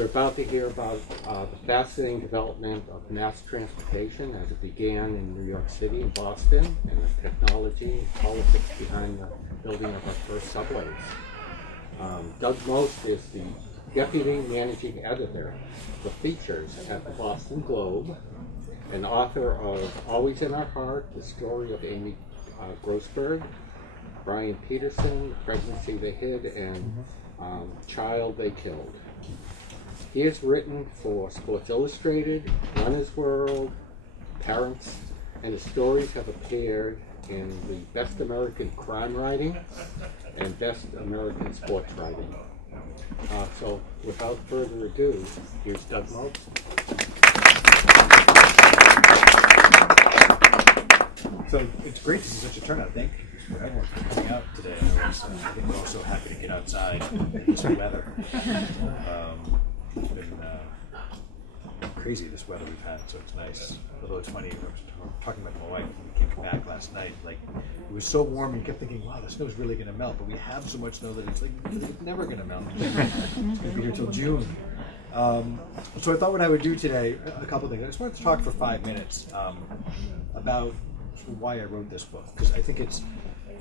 We're about to hear about the fascinating development of mass transportation as it began in New York City and Boston, and the technology and politics behind the building of our first subways. Doug Most is the deputy managing editor for features at the Boston Globe, and author of Always in Our Heart, the story of Amy Grossberg, Brian Peterson, Pregnancy They Hid, and Child They Killed. He has written for Sports Illustrated, Runner's World, Parents, and his stories have appeared in the Best American Crime Writing and Best American Sports Writing. So without further ado, here's Doug Most. So it's great to see such a turnout. Thank you for everyone for coming out today. I think we're all so happy to get outside in this weather. It's been crazy, this weather we've had, so it's nice. Although it's funny, I was talking about my wife when we came back last night. Like, it was so warm, and you kept thinking, wow, the snow's really going to melt. But we have so much snow that it's like, it's never going to melt. It's going to be here till June. So I thought what I would do today, a couple of things. I just wanted to talk for 5 minutes about why I wrote this book, because I think it's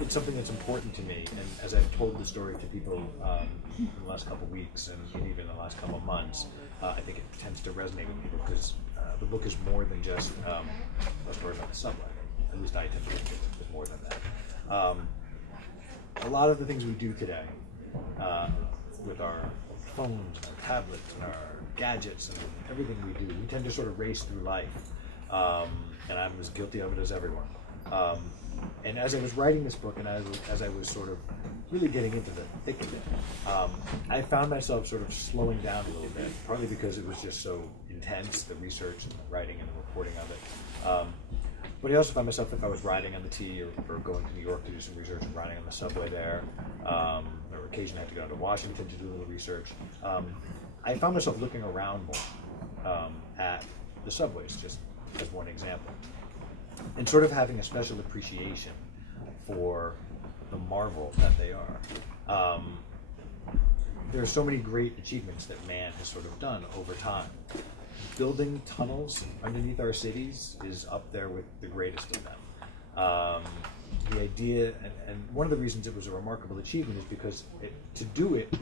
something that's important to me, and as I've told the story to people in the last couple of weeks and even the last couple of months, I think it tends to resonate with people because the book is more than just a story about the subway. At least I tend to think it's more than that. A lot of the things we do today with our phones and our tablets and our gadgets and everything we do, we tend to sort of race through life, and I'm as guilty of it as everyone. And as I was writing this book, and as I was sort of really getting into the thick of it, I found myself sort of slowing down a little bit, partly because it was just so intense, the research and the writing and the reporting of it. But I also found myself, if I was riding on the T or going to New York to do some research and riding on the subway there, or occasionally I had to go down to Washington to do a little research, I found myself looking around more at the subways, just as one example, and sort of having a special appreciation for the marvel that they are. There are so many great achievements that man has sort of done over time. Building tunnels underneath our cities is up there with the greatest of them. The idea, and one of the reasons it was a remarkable achievement is because to do it,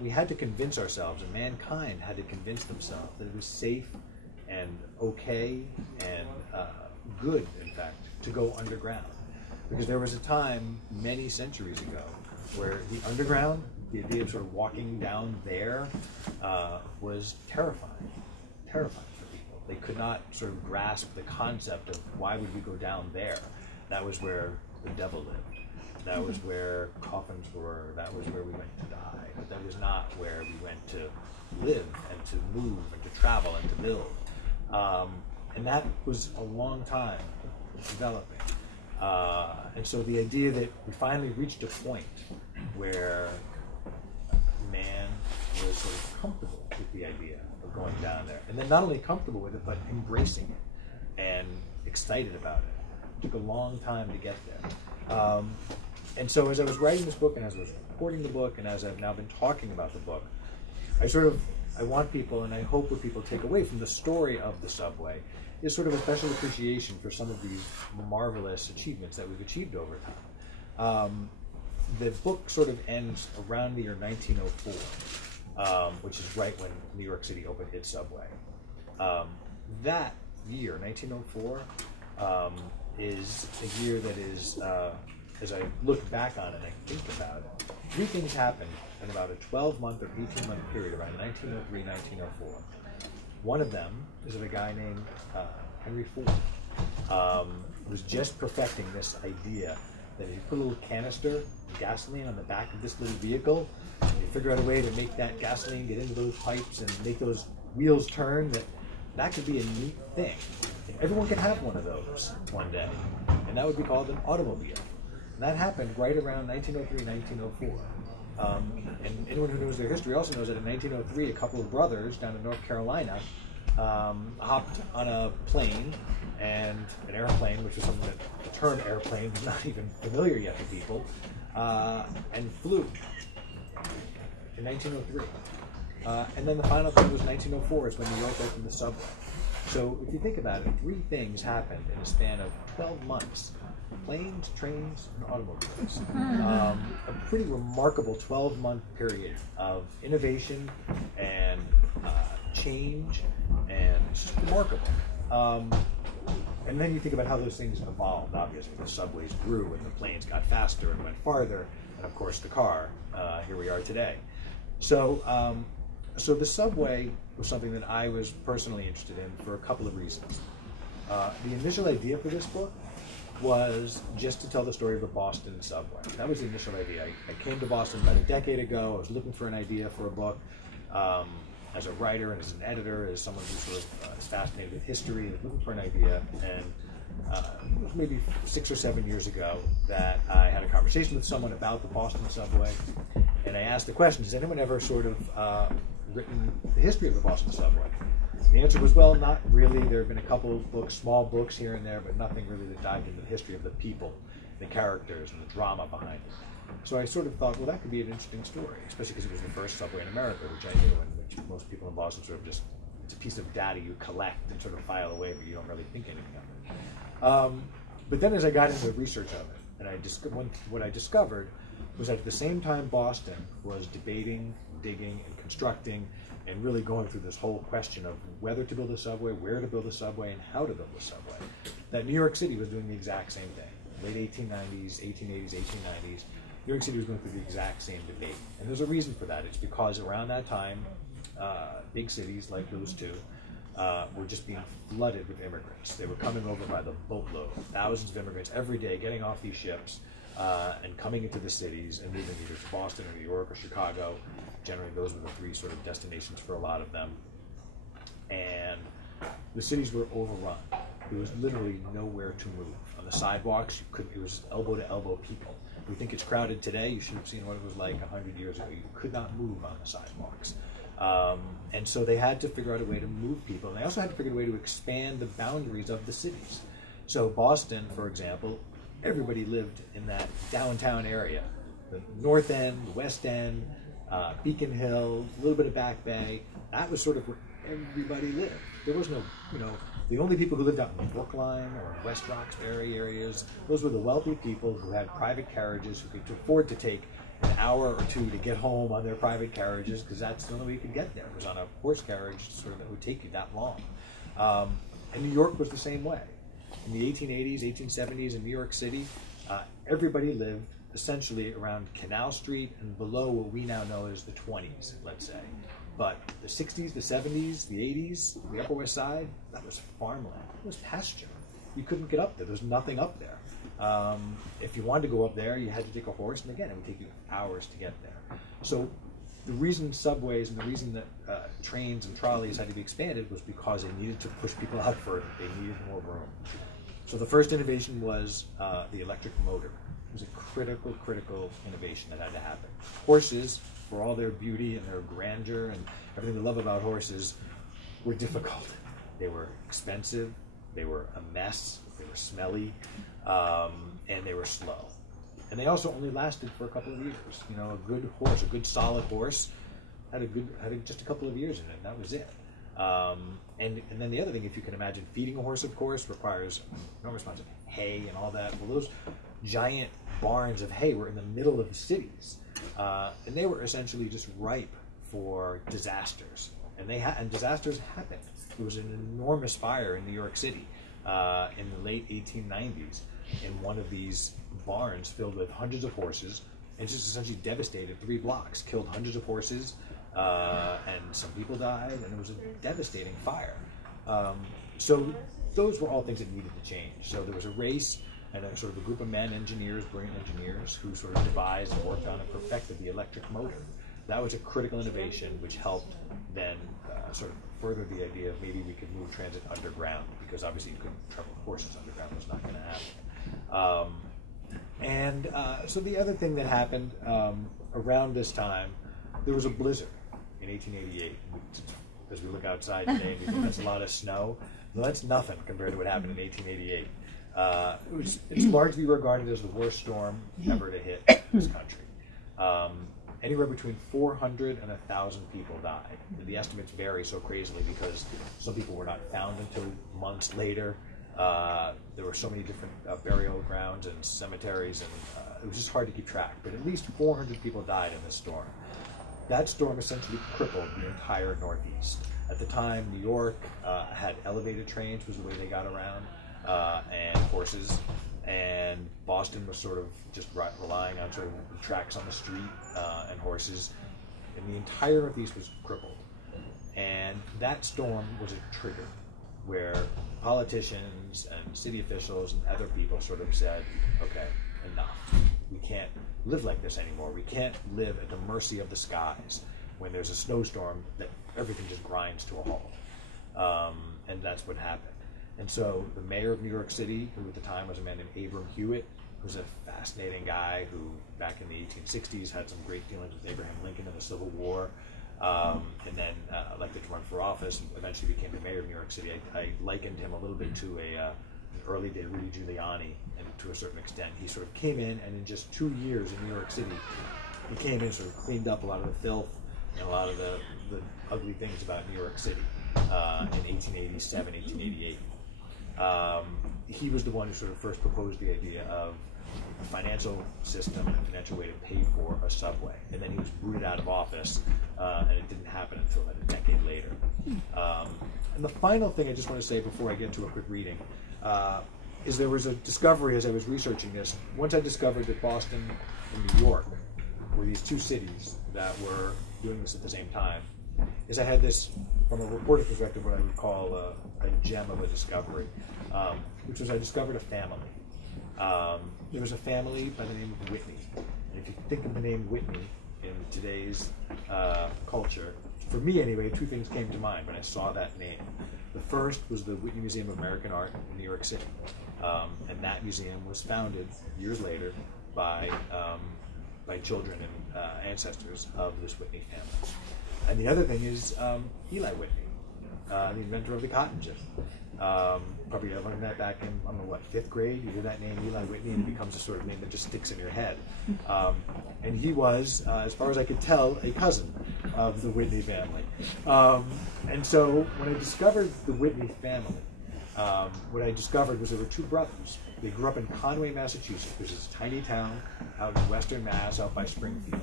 we had to convince ourselves, and mankind had to convince themselves that it was safe and okay and good, in fact, to go underground. Because there was a time many centuries ago where the underground, the idea of sort of walking down there, was terrifying for people. They could not sort of grasp the concept of why would we go down there. That was where the devil lived. That was where coffins were. That was where we went to die. But that was not where we went to live and to move and to travel and to build. And that was a long time developing. And so the idea that we finally reached a point where man was sort of comfortable with the idea of going down there. And then not only comfortable with it, but embracing it and excited about it. It took a long time to get there. And so as I was writing this book and as I was reporting the book and as I've now been talking about the book, I want people, and I hope what people take away from the story of the subway is sort of a special appreciation for some of these marvelous achievements that we've achieved over time. The book sort of ends around the year 1904, which is right when New York City opened its subway. That year, 1904, is a year that is, as I look back on it and I think about it, 3 things happened in about a 12-month or 18-month period around 1903, 1904. One of them is of a guy named Henry Ford, who was just perfecting this idea that if you put a little canister of gasoline on the back of this little vehicle, and you figure out a way to make that gasoline get into those pipes and make those wheels turn, that could be a neat thing. Everyone could have one of those one day, and that would be called an automobile. And that happened right around 1903, 1904. And anyone who knows their history also knows that in 1903, a couple of brothers down in North Carolina hopped on a plane and an airplane, which was something that the term airplane was not even familiar yet to people, and flew in 1903. And then the final thing was 1904 is when New York opened the subway. So if you think about it, 3 things happened in a span of 12 months. Planes, trains, and automobiles. A pretty remarkable 12-month period of innovation and change, and it's just remarkable. And then you think about how those things evolved. Obviously, the subways grew, and the planes got faster and went farther, and of course the car. Here we are today. So, so the subway was something that I was personally interested in for a couple of reasons. The initial idea for this book was just to tell the story of the Boston subway. That was the initial idea. I came to Boston about a decade ago. I was looking for an idea for a book. As a writer and as an editor, as someone who sort of is fascinated with history, looking for an idea. And it was maybe 6 or 7 years ago that I had a conversation with someone about the Boston subway. And I asked the question, has anyone ever sort of written the history of the Boston subway? The answer was, well, not really. There have been a couple of books, small books here and there, but nothing really that dived into the history of the people, the characters, and the drama behind it. So I sort of thought, well, that could be an interesting story, especially because it was the first subway in America, which I knew, and which most people in Boston sort of just, it's a piece of data you collect and sort of file away, but you don't really think anything of it. But then as I got into the research of it, and what I discovered was that at the same time Boston was debating, digging, and constructing, and really going through this whole question of whether to build a subway, where to build a subway, and how to build a subway, that New York City was doing the exact same thing. Late 1890s, 1880s, 1890s, New York City was going through the exact same debate. And there's a reason for that. It's because around that time, big cities like those two were just being flooded with immigrants. They were coming over by the boatload, thousands of immigrants every day getting off these ships and coming into the cities and moving either to Boston or New York or Chicago. Generally, those were the 3 sort of destinations for a lot of them. And the cities were overrun. There was literally nowhere to move. On the sidewalks, it was elbow to elbow people. We think it's crowded today. You should have seen what it was like 100 years ago. You could not move on the sidewalks. And so they had to figure out a way to move people. And they also had to figure out a way to expand the boundaries of the cities. So Boston, for example, everybody lived in that downtown area. The North End, the West End, Beacon Hill, a little bit of Back Bay. That was sort of where everybody lived. There was no, the only people who lived out in the Brookline or West Roxbury areas, those were the wealthy people who had private carriages, who could afford to take an hour or 2 to get home on their private carriages, because that's the only way you could get there. It was on a horse carriage sort of that would take you that long. And New York was the same way. In the 1880s, 1870s in New York City, everybody lived essentially around Canal Street and below what we now know as the 20s, let's say. But the 60s, the 70s, the 80s, the Upper West Side, that was farmland. It was pasture. You couldn't get up there. There was nothing up there. If you wanted to go up there, you had to take a horse, and again, it would take you hours to get there. So the reason subways and the reason that trains and trolleys had to be expanded was because they needed to push people out further. They needed more room. So the first innovation was the electric motor. It was a critical innovation that had to happen. Horses, for all their beauty and their grandeur and everything we love about horses, were difficult. They were expensive, they were a mess, they were smelly, and they were slow. And they also only lasted for a couple of years. A good horse, a good solid horse, had just a couple of years in it, and that was it. And then the other thing, if you can imagine, feeding a horse, of course, requires enormous amounts of hay and all that. Well, those giant barns of hay were in the middle of the cities. And they were essentially just ripe for disasters. And disasters happened. There was an enormous fire in New York City in the late 1890s in one of these barns filled with hundreds of horses, and just essentially devastated 3 blocks, killed hundreds of horses, and some people died, and it was a devastating fire. So those were all things that needed to change. So there was a race and a sort of a group of men, engineers, brilliant engineers, who sort of devised and worked on and perfected the electric motor. That was a critical innovation which helped then sort of further the idea of maybe we could move transit underground, because obviously you couldn't travel horses underground. It was not going to happen. So the other thing that happened around this time, there was a blizzard in 1888. As we look outside today, we think that's a lot of snow. No, that's nothing compared to what happened in 1888. It's largely regarded as the worst storm ever to hit this country. anywhere between 400 and 1,000 people died. The estimates vary so crazily because some people were not found until months later. There were so many different burial grounds and cemeteries, and it was just hard to keep track. But at least 400 people died in this storm. That storm essentially crippled the entire Northeast. At the time, New York had elevated trains, was the way they got around, and horses. And Boston was sort of just relying on sort of tracks on the street and horses. And the entire Northeast was crippled. And that storm was a trigger where politicians and city officials and other people sort of said, okay, enough. We can't live like this anymore. We can't live at the mercy of the skies when there's a snowstorm that everything just grinds to a halt. And that's what happened. And so the mayor of New York City, who at the time was a man named Abram Hewitt, who was a fascinating guy who back in the 1860s had some great dealings with Abraham Lincoln in the Civil War, and then elected to run for office and eventually became the mayor of New York City. I likened him a little bit to an early day Rudy Giuliani, and to a certain extent. He sort of came in, and in just 2 years in New York City, he came in and sort of cleaned up a lot of the filth and a lot of the ugly things about New York City in 1887, 1888. He was the one who sort of first proposed the idea of a financial system, a financial way to pay for a subway. And then he was booted out of office, and it didn't happen until about a decade later. And the final thing I just want to say before I get to a quick reading is there was a discovery as I was researching this. Once I discovered that Boston and New York were these two cities that were doing this at the same time, is I had this, from a reporter's perspective, what I would call a gem of a discovery, which was I discovered a family. There was a family by the name of Whitney. And if you think of the name Whitney in today's culture, for me anyway, two things came to mind when I saw that name. The first was the Whitney Museum of American Art in New York City. And that museum was founded years later by children and ancestors of this Whitney family. And the other thing is Eli Whitney, the inventor of the cotton gin. Probably I learned that back in, I don't know what, 5th grade. You hear that name, Eli Whitney, and it becomes a sort of name that just sticks in your head. And he was, as far as I could tell, a cousin of the Whitney family. And so when I discovered the Whitney family, what I discovered was there were two brothers. They grew up in Conway, Massachusetts, which is a tiny town out in western Mass, out by Springfield.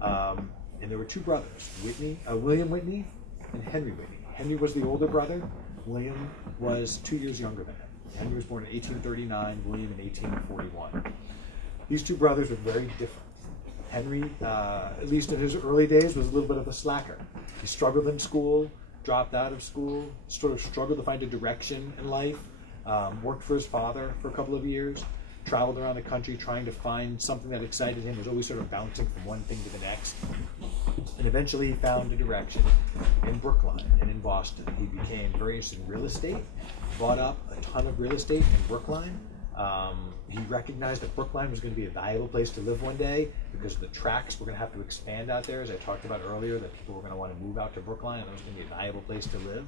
And there were two brothers, William Whitney and Henry Whitney. Henry was the older brother. William was 2 years younger than him. Henry was born in 1839, William in 1841. These two brothers were very different. Henry, at least in his early days, was a little bit of a slacker. He struggled in school, dropped out of school, sort of struggled to find a direction in life, worked for his father for a couple of years, traveled around the country trying to find something that excited him, was always sort of bouncing from one thing to the next. And eventually he found a direction in Brookline and in Boston. He became very interested in real estate, bought up a ton of real estate in Brookline. He recognized that Brookline was going to be a valuable place to live one day because the tracks were going to have to expand out there, as I talked about earlier, that people were going to want to move out to Brookline, and it was going to be a valuable place to live.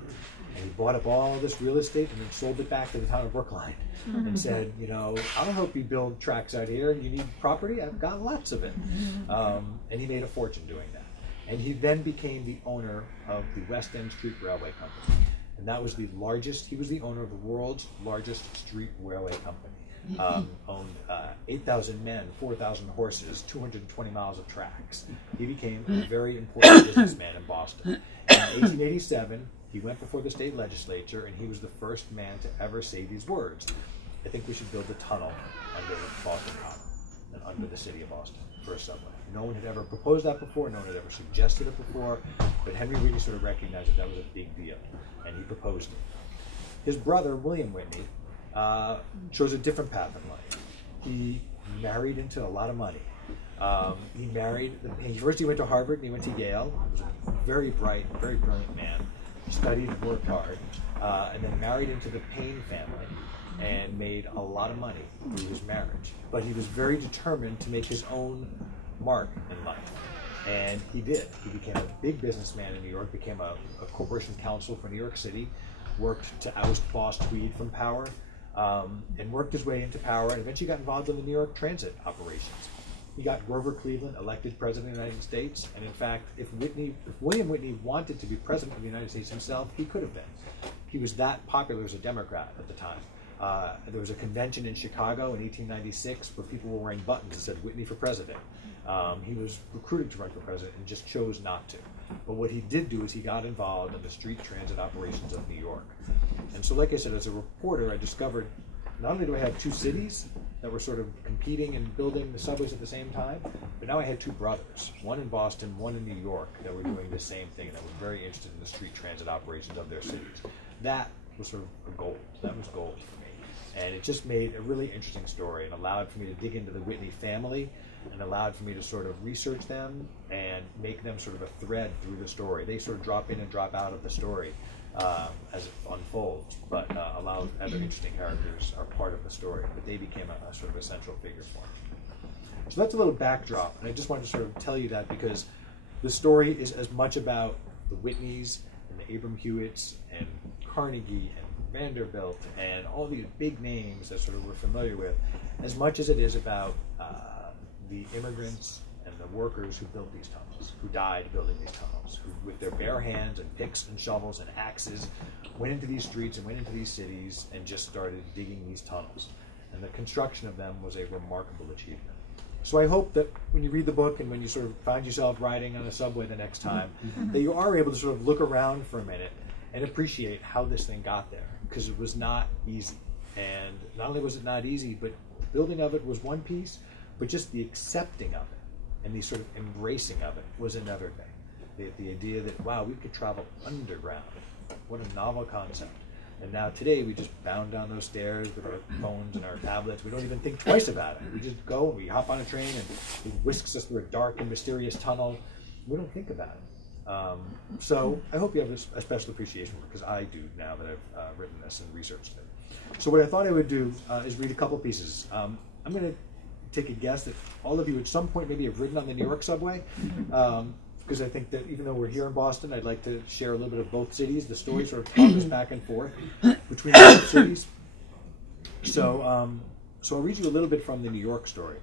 And he bought up all this real estate and then sold it back to the town of Brookline and said, you know, I'll help you build tracks out here, and you need property? I've got lots of it. And he made a fortune doing that. And he then became the owner of the West End Street Railway Company. And that was the largest, he was the owner of the world's largest street railway company. Owned 8,000 men, 4,000 horses, 220 miles of tracks. He became a very important businessman in Boston. In 1887, he went before the state legislature, and he was the first man to ever say these words: I think we should build a tunnel under Boston Common and under the city of Boston for a subway. No one had ever proposed that before, no one had ever suggested it before, but Henry Whitney sort of recognized that that was a big deal, and he proposed it. His brother, William Whitney, chose a different path in life. He married into a lot of money. First he went to Harvard and he went to Yale. He was a very bright, very brilliant man. Studied, worked hard, and then married into the Payne family and made a lot of money through his marriage. But he was very determined to make his own mark in life. And he did. He became a big businessman in New York, became a corporation counsel for New York City, worked to oust Boss Tweed from power, and worked his way into power, and eventually got involved in the New York transit operations. he got Grover Cleveland elected president of the United States. And in fact, if William Whitney wanted to be president of the United States himself, he could have been. He was that popular as a Democrat at the time. There was a convention in Chicago in 1896 where people were wearing buttons that said Whitney for president. He was recruited to run for president and just chose not to. But what he did do is he got involved in the street transit operations of New York. And so, like I said, as a reporter, I discovered not only do I have two cities that were sort of competing and building the subways at the same time, but now I had two brothers, one in Boston, one in New York, that were doing the same thing, and that were very interested in the street transit operations of their cities. That was sort of gold. That was gold for me. And it just made a really interesting story and allowed for me to dig into the Whitney family and allowed for me to sort of research them and make them sort of a thread through the story. They sort of drop in and drop out of the story as it unfolds, but a lot of other interesting characters are part of the story, but they became a sort of a central figure for me. So that's a little backdrop, and I just wanted to sort of tell you that because the story is as much about the Whitneys and the Abram Hewitts and Carnegie and Vanderbilt and all these big names that sort of we're familiar with, as much as it is about the immigrants and the workers who built these tunnels, who died building these tunnels, who with their bare hands and picks and shovels and axes went into these streets and went into these cities and just started digging these tunnels. And the construction of them was a remarkable achievement. So I hope that when you read the book and when you sort of find yourself riding on a subway the next time, that you are able to sort of look around for a minute and appreciate how this thing got there, because it was not easy. And not only was it not easy, but the building of it was one piece, but just the accepting of it and the sort of embracing of it was another thing. The idea that, wow, we could travel underground. What a novel concept. And now today we just bound down those stairs with our phones and our tablets. We don't even think twice about it. We just go and we hop on a train and it whisks us through a dark and mysterious tunnel. We don't think about it. So I hope you have a special appreciation for it, because I do now that I've written this and researched it. So what I thought I would do is read a couple pieces. I'm going to take a guess that all of you at some point maybe have ridden on the New York subway, because I think that even though we're here in Boston, I'd like to share a little bit of both cities. The story sort of toggles back and forth between the two cities. So I'll read you a little bit from the New York story.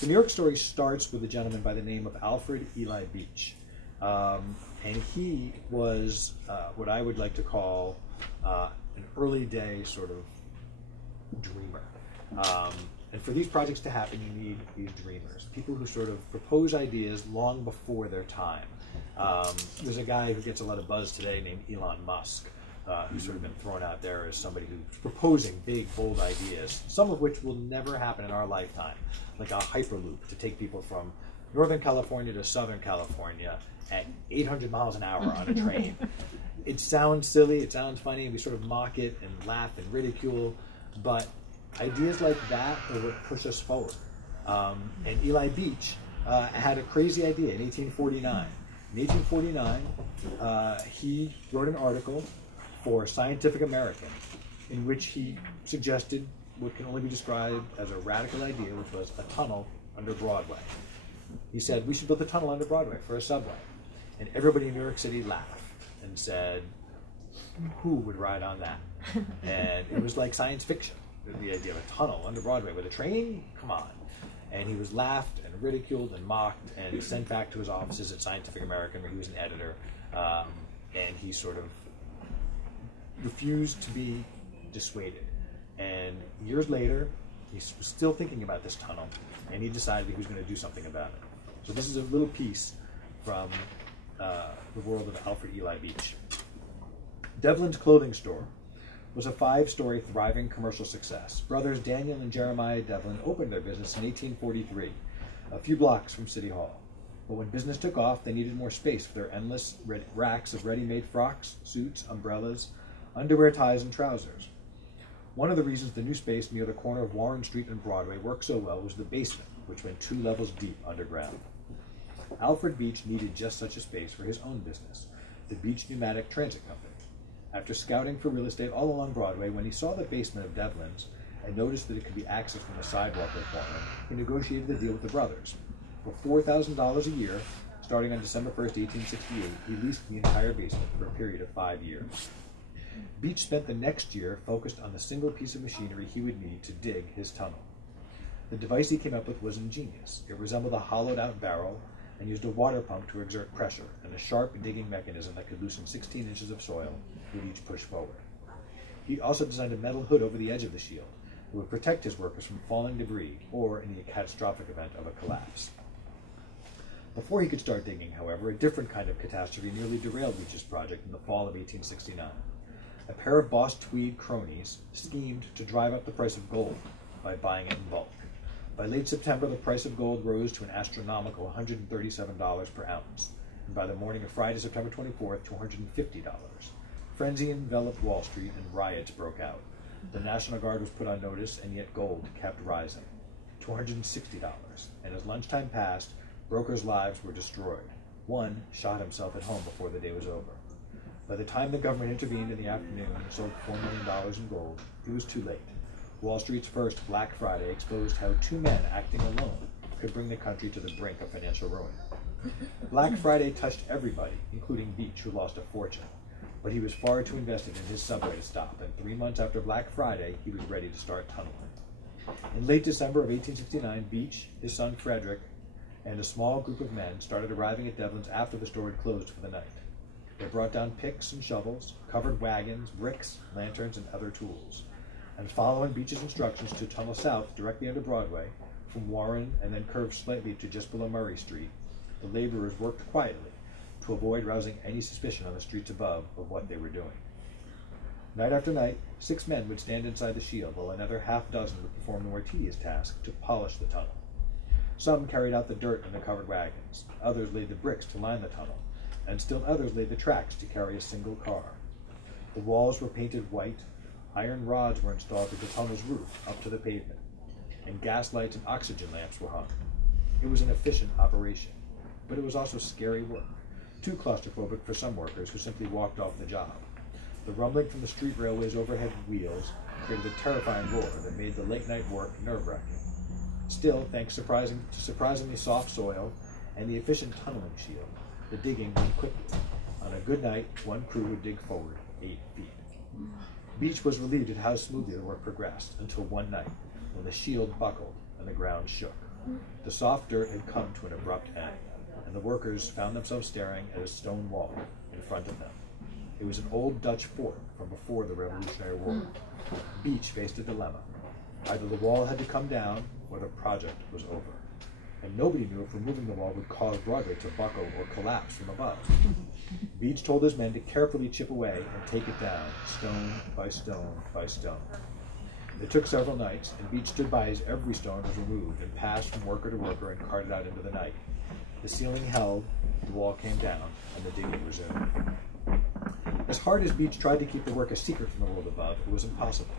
The New York story starts with a gentleman by the name of Alfred Eli Beach. And he was what I would like to call an early day sort of dreamer. And for these projects to happen, you need these dreamers, people who sort of propose ideas long before their time. There's a guy who gets a lot of buzz today named Elon Musk, who's sort of been thrown out there as somebody who's proposing big, bold ideas, some of which will never happen in our lifetime, like a hyperloop to take people from Northern California to Southern California at 800 miles an hour on a train. It sounds silly, it sounds funny, and we sort of mock it and laugh and ridicule, but ideas like that are what push us forward. And Eli Beach had a crazy idea in 1849. In 1849, he wrote an article for Scientific American in which he suggested what can only be described as a radical idea, which was a tunnel under Broadway. He said, we should build a tunnel under Broadway for a subway. And everybody in New York City laughed and said, who would ride on that? And it was like science fiction. The idea of a tunnel under Broadway with a train? Come on. And he was laughed and ridiculed and mocked and sent back to his offices at Scientific American, where he was an editor, and he sort of refused to be dissuaded. And years later, he was still thinking about this tunnel, and he decided he was going to do something about it. So this is a little piece from the world of Alfred Eli Beach. Devlin's clothing store was a 5-story thriving commercial success. Brothers Daniel and Jeremiah Devlin opened their business in 1843, a few blocks from City Hall. But when business took off, they needed more space for their endless racks of ready-made frocks, suits, umbrellas, underwear, ties, and trousers. One of the reasons the new space near the corner of Warren Street and Broadway worked so well was the basement, which went 2 levels deep underground. Alfred Beach needed just such a space for his own business, the Beach Pneumatic Transit Company. After scouting for real estate all along Broadway, when he saw the basement of Devlin's and noticed that it could be accessed from a sidewalk or corner, he negotiated a deal with the brothers. For $4,000 a year, starting on December 1st, 1868, he leased the entire basement for a period of 5 years. Beach spent the next year focused on the single piece of machinery he would need to dig his tunnel. The device he came up with was ingenious. It resembled a hollowed-out barrel and used a water pump to exert pressure and a sharp digging mechanism that could loosen 16 inches of soil with each push forward. He also designed a metal hood over the edge of the shield that would protect his workers from falling debris or in the catastrophic event of a collapse. Before he could start digging, however, a different kind of catastrophe nearly derailed Beach's project in the fall of 1869. A pair of Boss Tweed cronies schemed to drive up the price of gold by buying it in bulk. By late September, the price of gold rose to an astronomical $137 per ounce, and by the morning of Friday, September 24th, to $150. Frenzy enveloped Wall Street, and riots broke out. The National Guard was put on notice, and yet gold kept rising, $260, and as lunchtime passed, brokers' lives were destroyed. One shot himself at home before the day was over. By the time the government intervened in the afternoon and sold $4 million in gold, it was too late. Wall Street's first Black Friday exposed how two men acting alone could bring the country to the brink of financial ruin. Black Friday touched everybody, including Beach, who lost a fortune. But he was far too invested in his subway to stop, and 3 months after Black Friday, he was ready to start tunneling. In late December of 1869, Beach, his son Frederick, and a small group of men started arriving at Devlin's after the store had closed for the night. They brought down picks and shovels, covered wagons, bricks, lanterns, and other tools. And following Beach's instructions to tunnel south directly under Broadway, from Warren and then curve slightly to just below Murray Street, the laborers worked quietly to avoid rousing any suspicion on the streets above of what they were doing. Night after night, 6 men would stand inside the shield, while another half-dozen would perform the more tedious task to polish the tunnel. Some carried out the dirt in the covered wagons, others laid the bricks to line the tunnel, and still others laid the tracks to carry a single car. The walls were painted white, iron rods were installed at the tunnel's roof up to the pavement, and gas lights and oxygen lamps were hung. It was an efficient operation, but it was also scary work, too claustrophobic for some workers who simply walked off the job. The rumbling from the street railway's overhead wheels created a terrifying roar that made the late-night work nerve-wracking. Still, thanks to surprisingly soft soil and the efficient tunneling shield, the digging went quickly. On a good night, one crew would dig forward 8 feet. Beach was relieved at how smoothly the work progressed until one night when the shield buckled and the ground shook. The soft dirt had come to an abrupt end, and the workers found themselves staring at a stone wall in front of them. It was an old Dutch fort from before the Revolutionary War. Beach faced a dilemma. Either the wall had to come down or the project was over. And nobody knew if removing the wall would cause Broadway to buckle or collapse from above. Beach told his men to carefully chip away and take it down, stone by stone by stone. It took several nights, and Beach stood by as every stone was removed and passed from worker to worker and carted out into the night. The ceiling held, the wall came down, and the digging resumed. As hard as Beach tried to keep the work a secret from the world above, it was impossible.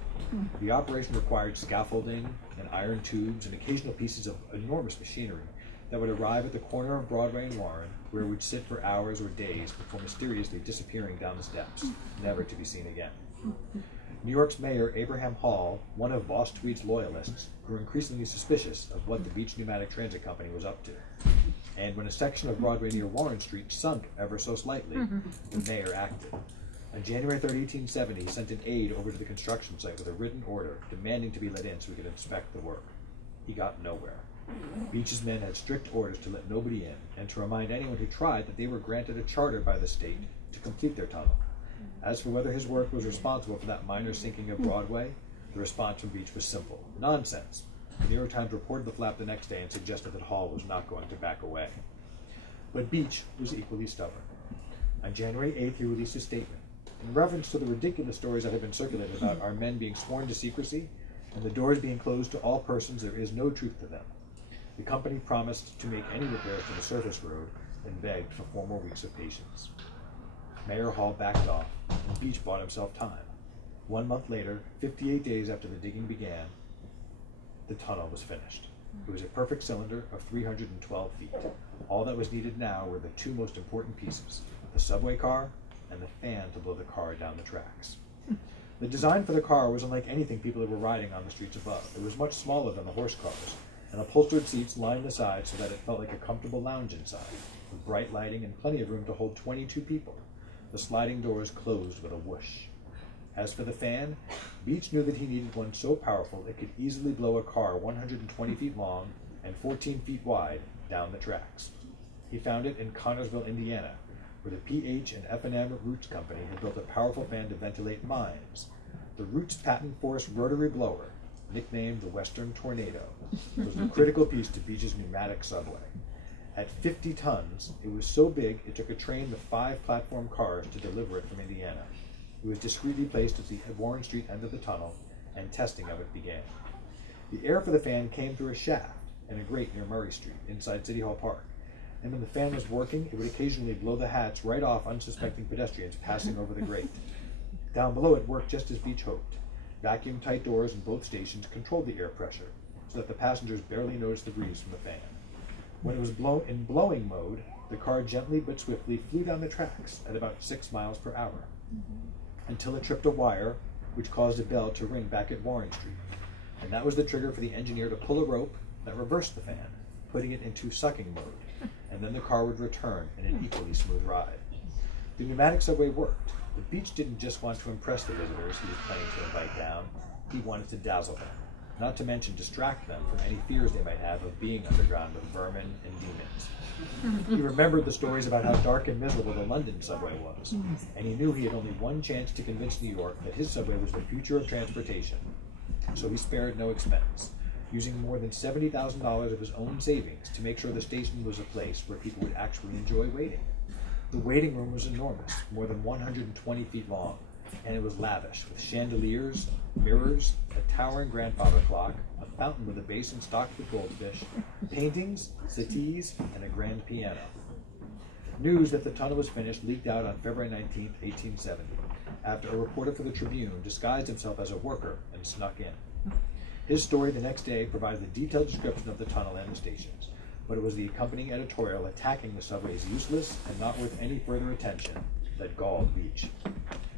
The operation required scaffolding and iron tubes and occasional pieces of enormous machinery that would arrive at the corner of Broadway and Warren, where it would sit for hours or days before mysteriously disappearing down the steps, never to be seen again. New York's mayor, Abraham Hall, one of Boss Tweed's loyalists, grew increasingly suspicious of what the Beach Pneumatic Transit Company was up to. And when a section of Broadway near Warren Street sunk ever so slightly, the mayor acted. On January 3, 1870, he sent an aide over to the construction site with a written order demanding to be let in so he could inspect the work. He got nowhere. Beach's men had strict orders to let nobody in and to remind anyone who tried that they were granted a charter by the state to complete their tunnel. As for whether his work was responsible for that minor sinking of Broadway, the response from Beach was simple. Nonsense. The New York Times reported the flap the next day and suggested that Hall was not going to back away. But Beach was equally stubborn. On January 8th, he released a statement. In reference to the ridiculous stories that have been circulated about our men being sworn to secrecy and the doors being closed to all persons, there is no truth to them. The company promised to make any repairs to the surface road and begged for 4 more weeks of patience. Mayor Hall backed off, and Beach bought himself time. 1 month later, 58 days after the digging began, the tunnel was finished. It was a perfect cylinder of 312 feet. All that was needed now were the 2 most important pieces, the subway car and the fan to blow the car down the tracks. The design for the car was unlike anything people were riding on the streets above. It was much smaller than the horse cars, and upholstered seats lined the sides so that it felt like a comfortable lounge inside, with bright lighting and plenty of room to hold 22 people. The sliding doors closed with a whoosh. As for the fan, Beach knew that he needed one so powerful it could easily blow a car 120 feet long and 14 feet wide down the tracks. He found it in Connersville, Indiana, where the P.H. and F&M Roots Company had built a powerful fan to ventilate mines. The Roots patent force rotary blower, nicknamed the Western Tornado, was the critical piece to Beach's pneumatic subway. At 50 tons, it was so big it took a train with 5 platform cars to deliver it from Indiana. It was discreetly placed at the Warren Street end of the tunnel, and testing of it began. The air for the fan came through a shaft and a grate near Murray Street, inside City Hall Park, and when the fan was working, it would occasionally blow the hats right off unsuspecting pedestrians passing over the grate. Down below it worked just as Beach hoped. Vacuum-tight doors in both stations controlled the air pressure, so that the passengers barely noticed the breeze from the fan. When it was in blowing mode, the car gently but swiftly flew down the tracks at about 6 miles per hour, until it tripped a wire, which caused a bell to ring back at Warren Street. And that was the trigger for the engineer to pull a rope that reversed the fan, putting it into sucking mode, and then the car would return in an equally smooth ride. The pneumatic subway worked. The Beach didn't just want to impress the visitors he was planning to invite down, he wanted to dazzle them, not to mention distract them from any fears they might have of being underground with vermin and demons. He remembered the stories about how dark and miserable the London subway was, and he knew he had only one chance to convince New York that his subway was the future of transportation. So he spared no expense, using more than $70,000 of his own savings to make sure the station was a place where people would actually enjoy waiting. The waiting room was enormous, more than 120 feet long, and it was lavish, with chandeliers, mirrors, a towering grandfather clock, a fountain with a basin stocked with goldfish, paintings, settees, and a grand piano. News that the tunnel was finished leaked out on February 19, 1870, after a reporter for the Tribune disguised himself as a worker and snuck in. His story the next day provides a detailed description of the tunnel and the stations, but it was the accompanying editorial attacking the subway as useless and not worth any further attention that galled Beach.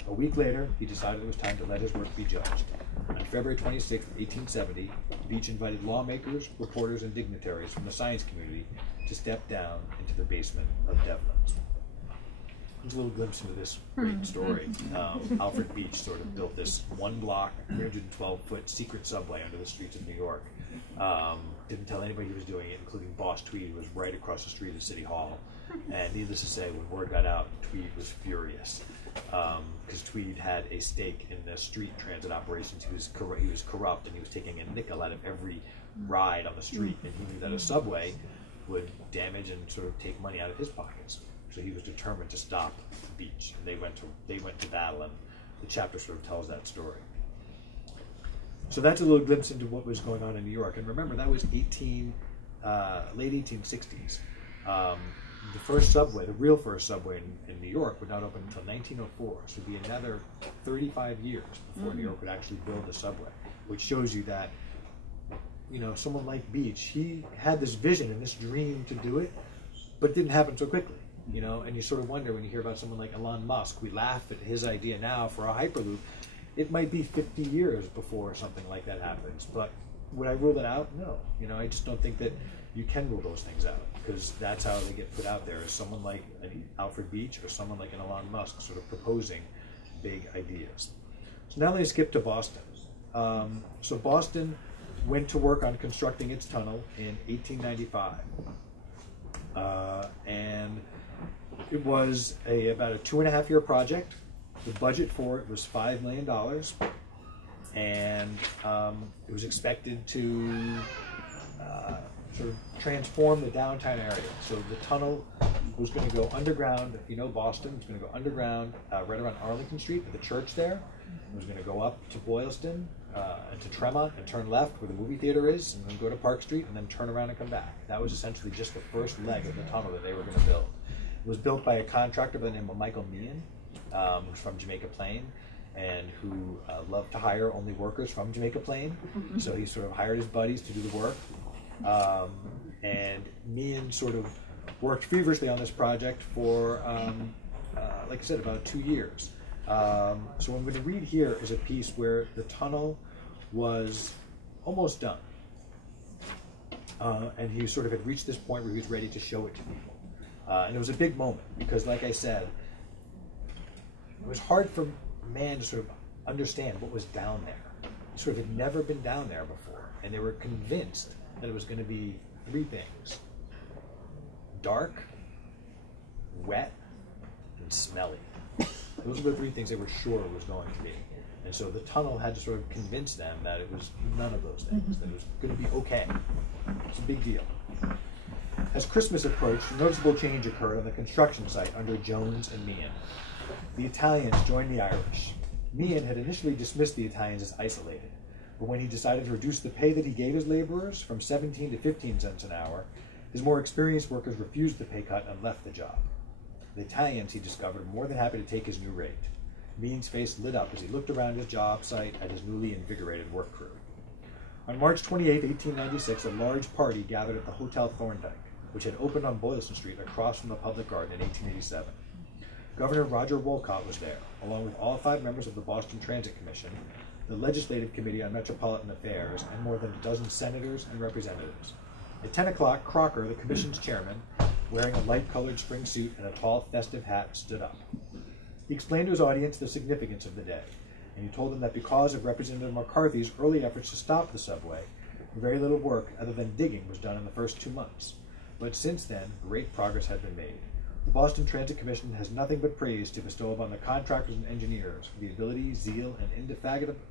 A week later, he decided it was time to let his work be judged. On February 26, 1870, Beach invited lawmakers, reporters, and dignitaries from the science community to step down into the basement of Devlin's. Here's a little glimpse into this great story. Alfred Beach sort of built this 1-block, 312-foot secret subway under the streets of New York. Didn't tell anybody he was doing it, including Boss Tweed, who was right across the street at City Hall. And needless to say, when word got out, Tweed was furious, because Tweed had a stake in the street transit operations. He was corrupt, and he was taking a nickel out of every ride on the street, and he knew that a subway would damage and sort of take money out of his pockets. So he was determined to stop Beach, and they went to battle, and the chapter sort of tells that story. So that's a little glimpse into what was going on in New York. And remember, that was late 1860s. The first subway, the real first subway in New York, would not open until 1904. So it would be another 35 years before New York would actually build a subway, which shows you that, you know, someone like Beach, he had this vision and this dream to do it, but it didn't happen so quickly. You know, and you sort of wonder when you hear about someone like Elon Musk. We laugh at his idea now for a Hyperloop. It might be 50 years before something like that happens. But would I rule it out? No. You know, I just don't think that you can rule those things out, because that's how they get put out there, as someone like an Alfred Beach or someone like an Elon Musk sort of proposing big ideas. So now let's skip to Boston. So Boston went to work on constructing its tunnel in 1895. And it was about a 2.5-year project. The budget for it was $5 million, and it was expected to sort of transform the downtown area. So the tunnel was going to go underground. If you know Boston, it's going to go underground right around Arlington Street with the church there. It was going to go up to Boylston and to Tremont and turn left where the movie theater is, and then go to Park Street and then turn around and come back. That was essentially just the first leg of the tunnel that they were going to build. It was built by a contractor by the name of Michael Meehan, who's from Jamaica Plain, and who loved to hire only workers from Jamaica Plain. So he sort of hired his buddies to do the work. And Meehan sort of worked feverishly on this project for, like I said, about 2 years. So what I'm going to read here is a piece where the tunnel was almost done. And he sort of had reached this point where he was ready to show it to people. And it was a big moment because, like I said, it was hard for man to sort of understand what was down there. It sort of had never been down there before, and they were convinced that it was going to be three things: dark, wet, and smelly. Those were the three things they were sure it was going to be. And so the tunnel had to sort of convince them that it was none of those things, that it was going to be okay. It's a big deal. As Christmas approached, a noticeable change occurred on the construction site under Jones and Meehan. The Italians joined the Irish. Meehan had initially dismissed the Italians as isolated, but when he decided to reduce the pay that he gave his laborers from 17 to 15 cents an hour, his more experienced workers refused the pay cut and left the job. The Italians, he discovered, were more than happy to take his new rate. Meehan's face lit up as he looked around his job site at his newly invigorated work crew. On March 28, 1896, a large party gathered at the Hotel Thorndike, which had opened on Boylston Street across from the Public Garden in 1887. Governor Roger Wolcott was there, along with all 5 members of the Boston Transit Commission, the Legislative Committee on Metropolitan Affairs, and more than a dozen senators and representatives. At 10 o'clock, Crocker, the commission's chairman, wearing a light-colored spring suit and a tall, festive hat, stood up. He explained to his audience the significance of the day, and he told them that because of Representative McCarthy's early efforts to stop the subway, very little work other than digging was done in the first 2 months. But since then, great progress had been made. The Boston Transit Commission has nothing but praise to bestow upon the contractors and engineers for the ability, zeal, and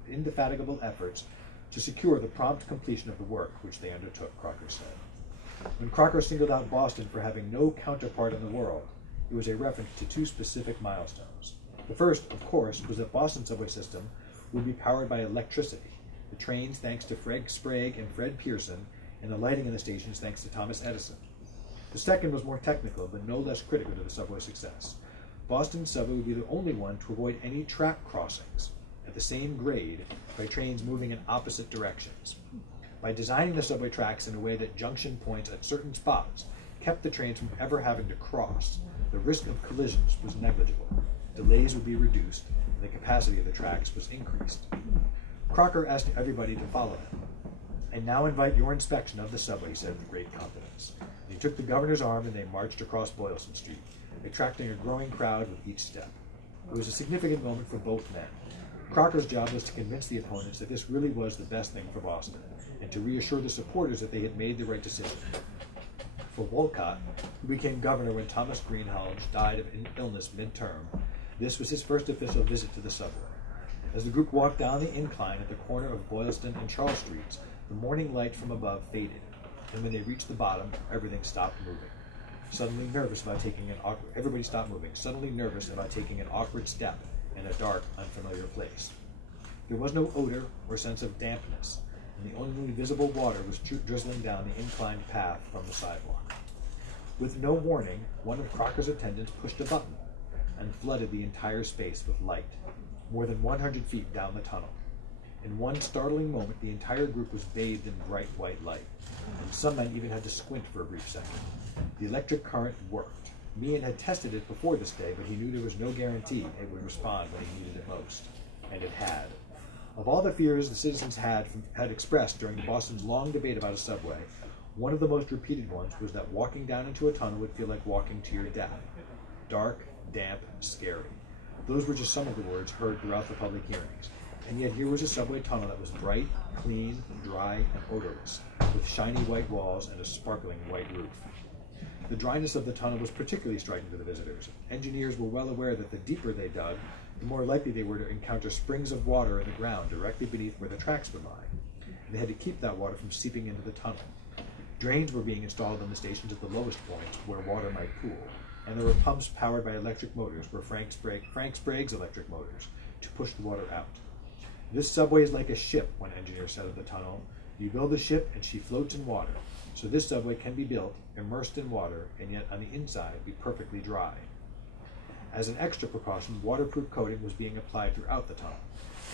indefatigable efforts to secure the prompt completion of the work which they undertook, Crocker said. When Crocker singled out Boston for having no counterpart in the world, it was a reference to 2 specific milestones. The first, of course, was that Boston's subway system would be powered by electricity. The trains, thanks to Fred Sprague and Fred Pearson, and the lighting in the stations, thanks to Thomas Edison. The second was more technical, but no less critical to the subway's success. Boston's subway would be the only one to avoid any track crossings at the same grade by trains moving in opposite directions. By designing the subway tracks in a way that junction points at certain spots kept the trains from ever having to cross, the risk of collisions was negligible. Delays would be reduced, and the capacity of the tracks was increased. Crocker asked everybody to follow him. "I now invite your inspection of the subway," he said with great confidence. He took the governor's arm and they marched across Boylston Street, attracting a growing crowd with each step. It was a significant moment for both men. Crocker's job was to convince the opponents that this really was the best thing for Boston, and to reassure the supporters that they had made the right decision. For Wolcott, who became governor when Thomas Greenhalgh died of illness mid-term, this was his first official visit to the subway. As the group walked down the incline at the corner of Boylston and Charles Streets, the morning light from above faded, and when they reached the bottom, everything stopped moving. Everybody stopped moving, suddenly nervous about taking an awkward step in a dark, unfamiliar place. There was no odor or sense of dampness, and the only visible water was drizzling down the inclined path from the sidewalk. With no warning, one of Crocker's attendants pushed a button and flooded the entire space with light, more than 100 feet down the tunnel. In one startling moment, the entire group was bathed in bright white light, and some men even had to squint for a brief second. The electric current worked. Meehan had tested it before this day, but he knew there was no guarantee it would respond when he needed it most. And it had. Of all the fears the citizens had expressed during Boston's long debate about a subway, one of the most repeated ones was that walking down into a tunnel would feel like walking to your death. Dark, damp, scary. Those were just some of the words heard throughout the public hearings. And yet here was a subway tunnel that was bright, clean, dry, and odorless, with shiny white walls and a sparkling white roof. The dryness of the tunnel was particularly striking to the visitors. Engineers were well aware that the deeper they dug, the more likely they were to encounter springs of water in the ground directly beneath where the tracks would lie. And they had to keep that water from seeping into the tunnel. Drains were being installed in the stations at the lowest points where water might pool, and there were pumps powered by electric motors, Frank Sprague's electric motors, to push the water out. This subway is like a ship, one engineer said of the tunnel. You build a ship and she floats in water. So this subway can be built, immersed in water, and yet on the inside be perfectly dry. As an extra precaution, waterproof coating was being applied throughout the tunnel,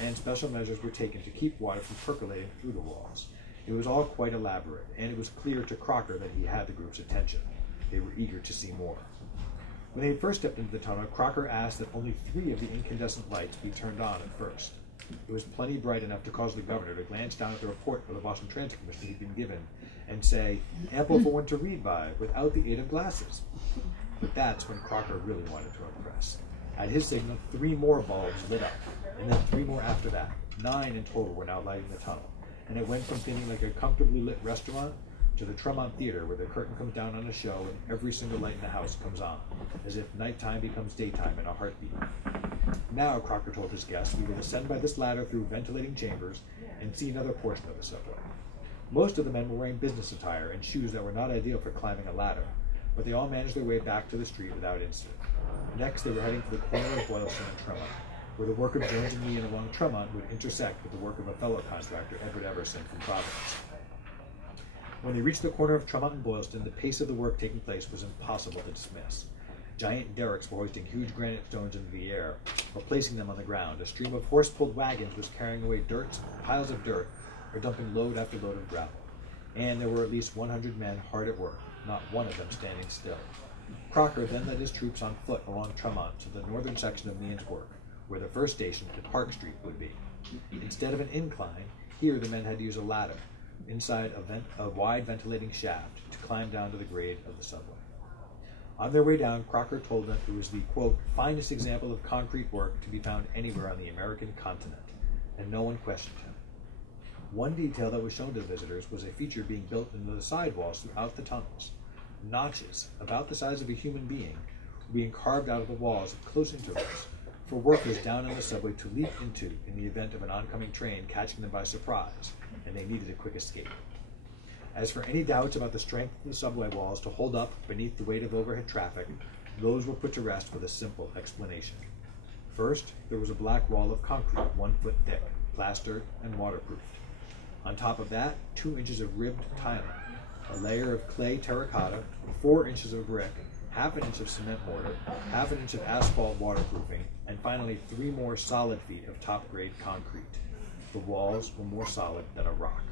and special measures were taken to keep water from percolating through the walls. It was all quite elaborate, and it was clear to Crocker that he had the group's attention. They were eager to see more. When they had first stepped into the tunnel, Crocker asked that only 3 of the incandescent lights be turned on at first. It was plenty bright enough to cause the governor to glance down at the report of the Boston Transit Commission he'd been given and say, ample for one to read by, without the aid of glasses. But that's when Crocker really wanted to impress. At his signal, 3 more bulbs lit up, and then 3 more after that. 9 in total were now lighting the tunnel, and it went from feeling like a comfortably lit restaurant to the Tremont Theater, where the curtain comes down on a show and every single light in the house comes on, as if nighttime becomes daytime in a heartbeat. Now, Crocker told his guests, we will ascend by this ladder through ventilating chambers and see another portion of the subway. Most of the men were wearing business attire and shoes that were not ideal for climbing a ladder, but they all managed their way back to the street without incident. Next, they were heading to the corner of Boylston and Tremont, where the work of Jones and Meehan along Tremont would intersect with the work of a fellow contractor, Edward Everson, from Providence. When they reached the corner of Tremont and Boylston, the pace of the work taking place was impossible to dismiss. Giant derricks were hoisting huge granite stones into the air, or placing them on the ground. A stream of horse-pulled wagons was carrying away piles of dirt, or dumping load after load of gravel. And there were at least 100 men hard at work, not one of them standing still. Crocker then led his troops on foot along Tremont to the northern section of Meehan's work, where the first station at Park Street would be. Instead of an incline, here the men had to use a ladder inside a wide ventilating shaft to climb down to the grade of the subway. On their way down, Crocker told them it was the, quote, finest example of concrete work to be found anywhere on the American continent, and no one questioned him. One detail that was shown to the visitors was a feature being built into the sidewalls throughout the tunnels. Notches, about the size of a human being, were being carved out of the walls at close intervals for workers down in the subway to leap into in the event of an oncoming train catching them by surprise, and they needed a quick escape. As for any doubts about the strength of the subway walls to hold up beneath the weight of overhead traffic, those were put to rest with a simple explanation. First, there was a black wall of concrete 1 foot thick, plastered and waterproofed. On top of that, 2 inches of ribbed tiling, a layer of clay terracotta, 4 inches of brick, half an inch of cement mortar, half an inch of asphalt waterproofing, and finally 3 more solid feet of top-grade concrete. The walls were more solid than a rock.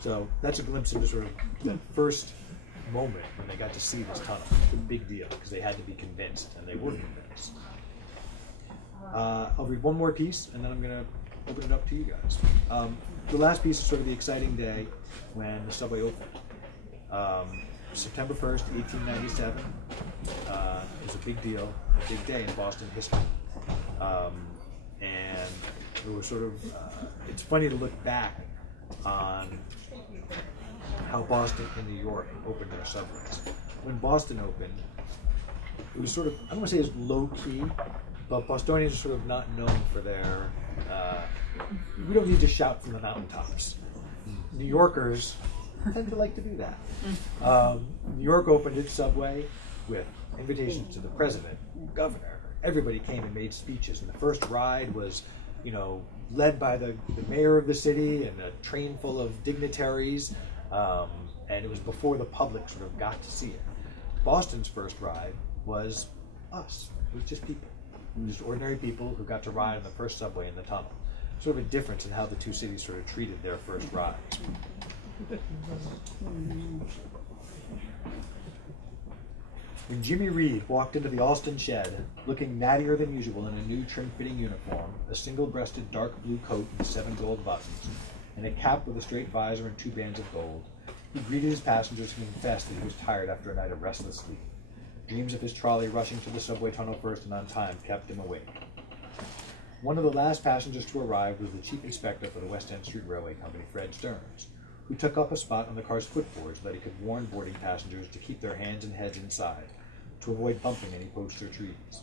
So that's a glimpse into sort of that first moment when they got to see this tunnel. It's a big deal because they had to be convinced, and they were convinced. I'll read one more piece, and then I'm going to open it up to you guys. The last piece is sort of the exciting day when the subway opened. September 1st, 1897 is a big deal, a big day in Boston history. And it was sort of, it's funny to look back on how Boston and New York opened their subways. When Boston opened, it was sort of, I don't want to say it's low-key, but Bostonians are sort of not known for their, we don't need to shout from the mountaintops. New Yorkers tend to like to do that. New York opened its subway with invitations to the president, governor. Everybody came and made speeches, and the first ride was, you know, led by the mayor of the city and a train full of dignitaries, and it was before the public sort of got to see it. Boston's first ride was us. It was just people, just ordinary people who got to ride on the first subway in the tunnel. Sort of a difference in how the two cities sort of treated their first rides. When Jimmy Reed walked into the Alston shed, looking nattier than usual in a new trim-fitting uniform, a single-breasted dark blue coat with 7 gold buttons, and a cap with a straight visor and 2 bands of gold, he greeted his passengers and confessed that he was tired after a night of restless sleep. Dreams of his trolley rushing to the subway tunnel first and on time kept him awake. One of the last passengers to arrive was the chief inspector for the West End Street Railway Company, Fred Stearns, who took up a spot on the car's footboard so that he could warn boarding passengers to keep their hands and heads inside, to avoid bumping any posts or trees.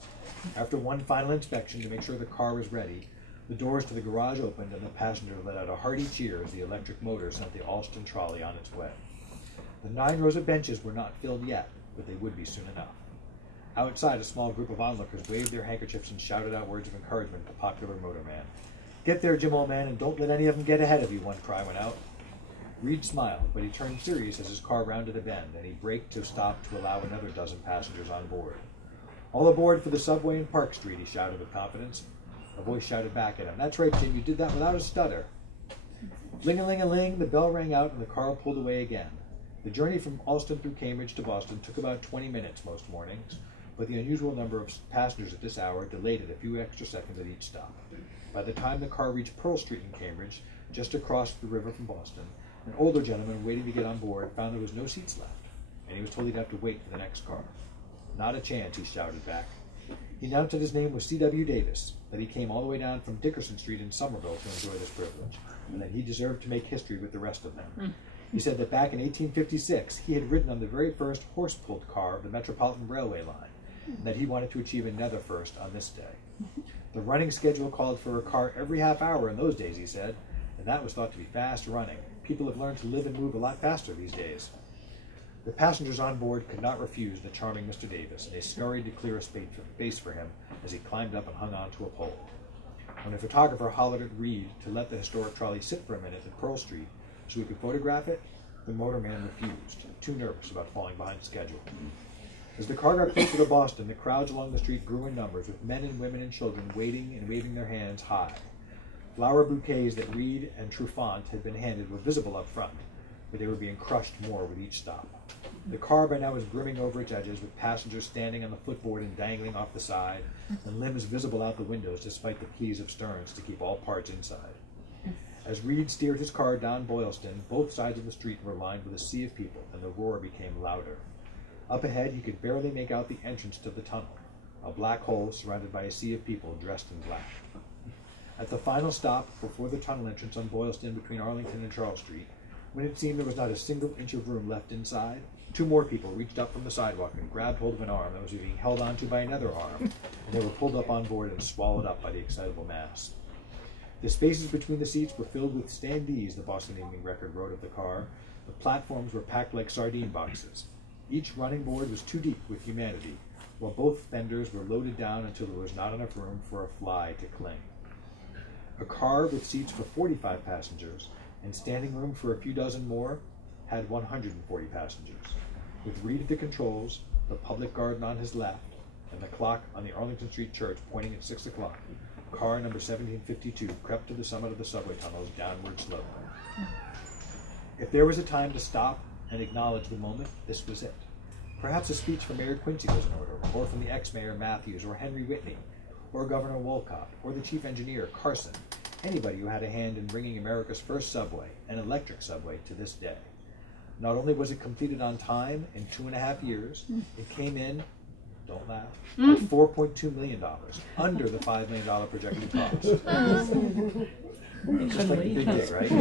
After one final inspection to make sure the car was ready, the doors to the garage opened and the passenger let out a hearty cheer as the electric motor sent the Alston trolley on its way. The 9 rows of benches were not filled yet, but they would be soon enough. Outside, a small group of onlookers waved their handkerchiefs and shouted out words of encouragement to the popular motorman. "Get there, Jim, old man, and don't let any of them get ahead of you," one cry went out. Reed smiled, but he turned serious as his car rounded a bend, and he braked to stop to allow another dozen passengers on board. "All aboard for the subway in Park Street," he shouted with confidence. A voice shouted back at him, "That's right, Jim, you did that without a stutter." Ling-a-ling-a-ling, the bell rang out and the car pulled away again. The journey from Alston through Cambridge to Boston took about 20 minutes most mornings, but the unusual number of passengers at this hour delayed it a few extra seconds at each stop. By the time the car reached Pearl Street in Cambridge, just across the river from Boston, an older gentleman waiting to get on board found there was no seats left, and he was told he'd have to wait for the next car. Not a chance, he shouted back. He announced that his name was C.W. Davis, that he came all the way down from Dickerson Street in Somerville to enjoy this privilege, and that he deserved to make history with the rest of them. He said that back in 1856, he had ridden on the very first horse-pulled car of the Metropolitan Railway line, and that he wanted to achieve another first on this day. The running schedule called for a car every half hour in those days, he said, and that was thought to be fast running. People have learned to live and move a lot faster these days. The passengers on board could not refuse the charming Mr. Davis, and they scurried to clear a space for him as he climbed up and hung on to a pole. When a photographer hollered at Reed to let the historic trolley sit for a minute at Pearl Street so he could photograph it, the motorman refused, too nervous about falling behind schedule. As the car got closer to Boston, the crowds along the street grew in numbers, with men and women and children waiting and waving their hands high. Flower bouquets that Reed and Trufant had been handed were visible up front, but they were being crushed more with each stop. The car by now was brimming over its edges, with passengers standing on the footboard and dangling off the side, and limbs visible out the windows despite the pleas of Stearns to keep all parts inside. As Reed steered his car down Boylston, both sides of the street were lined with a sea of people, and the roar became louder. Up ahead, he could barely make out the entrance to the tunnel, a black hole surrounded by a sea of people dressed in black. At the final stop before the tunnel entrance on Boylston between Arlington and Charles Street, when it seemed there was not a single inch of room left inside, two more people reached up from the sidewalk and grabbed hold of an arm that was being held onto by another arm, and they were pulled up on board and swallowed up by the excitable mass. The spaces between the seats were filled with standees, the Boston Evening Record wrote of the car. The platforms were packed like sardine boxes. Each running board was too deep with humanity, while both fenders were loaded down until there was not enough room for a fly to cling. A car with seats for 45 passengers and standing room for a few dozen more had 140 passengers, with Reed at the controls, the public garden on his left, and the clock on the Arlington Street Church pointing at 6 o'clock. Car number 1752 crept to the summit of the subway tunnel's downward slope. If there was a time to stop and acknowledge the moment, this was it. Perhaps a speech from Mayor Quincy was in order, or from the ex-mayor Matthews, or Henry Whitney, or Governor Wolcott, or the chief engineer Carson, anybody who had a hand in bringing America's first subway, an electric subway, to this day. Not only was it completed on time in 2.5 years, it came in, don't laugh, at $4.2 million, under the $5 million projected cost. Just like the big day, right?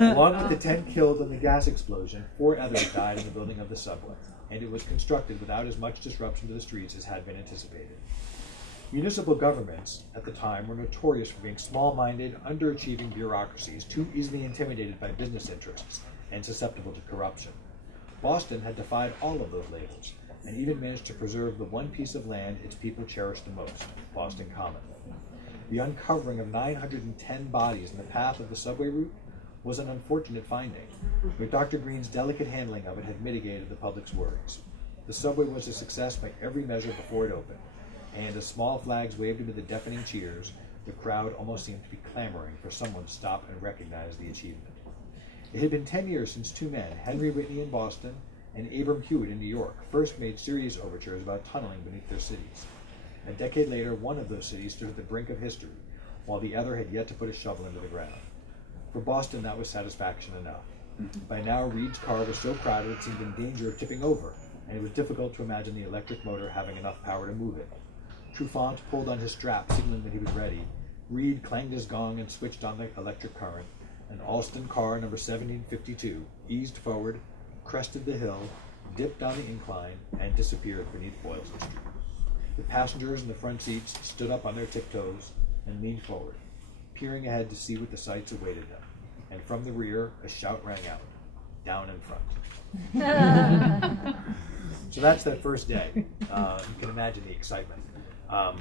Along with the 10 killed in the gas explosion, 4 others died in the building of the subway, and it was constructed without as much disruption to the streets as had been anticipated. Municipal governments at the time were notorious for being small-minded, underachieving bureaucracies too easily intimidated by business interests and susceptible to corruption. Boston had defied all of those labels, and even managed to preserve the one piece of land its people cherished the most, Boston Common. The uncovering of 910 bodies in the path of the subway route was an unfortunate finding, but Dr. Green's delicate handling of it had mitigated the public's worries. The subway was a success by every measure before it opened, and as small flags waved amid the deafening cheers, the crowd almost seemed to be clamoring for someone to stop and recognize the achievement. It had been 10 years since two men, Henry Whitney in Boston and Abram Hewitt in New York, first made serious overtures about tunneling beneath their cities. A decade later, one of those cities stood at the brink of history, while the other had yet to put a shovel into the ground. For Boston, that was satisfaction enough. By now, Reed's car was so crowded it seemed in danger of tipping over, and it was difficult to imagine the electric motor having enough power to move it. Trufant pulled on his strap, signaling that he was ready. Reed clanged his gong and switched on the electric current, and Alston car number 1752 eased forward, crested the hill, dipped down the incline, and disappeared beneath Boylston Street. The passengers in the front seats stood up on their tiptoes and leaned forward, peering ahead to see what the sights awaited them. And from the rear, a shout rang out, "Down in front." So that's that first day. You can imagine the excitement. A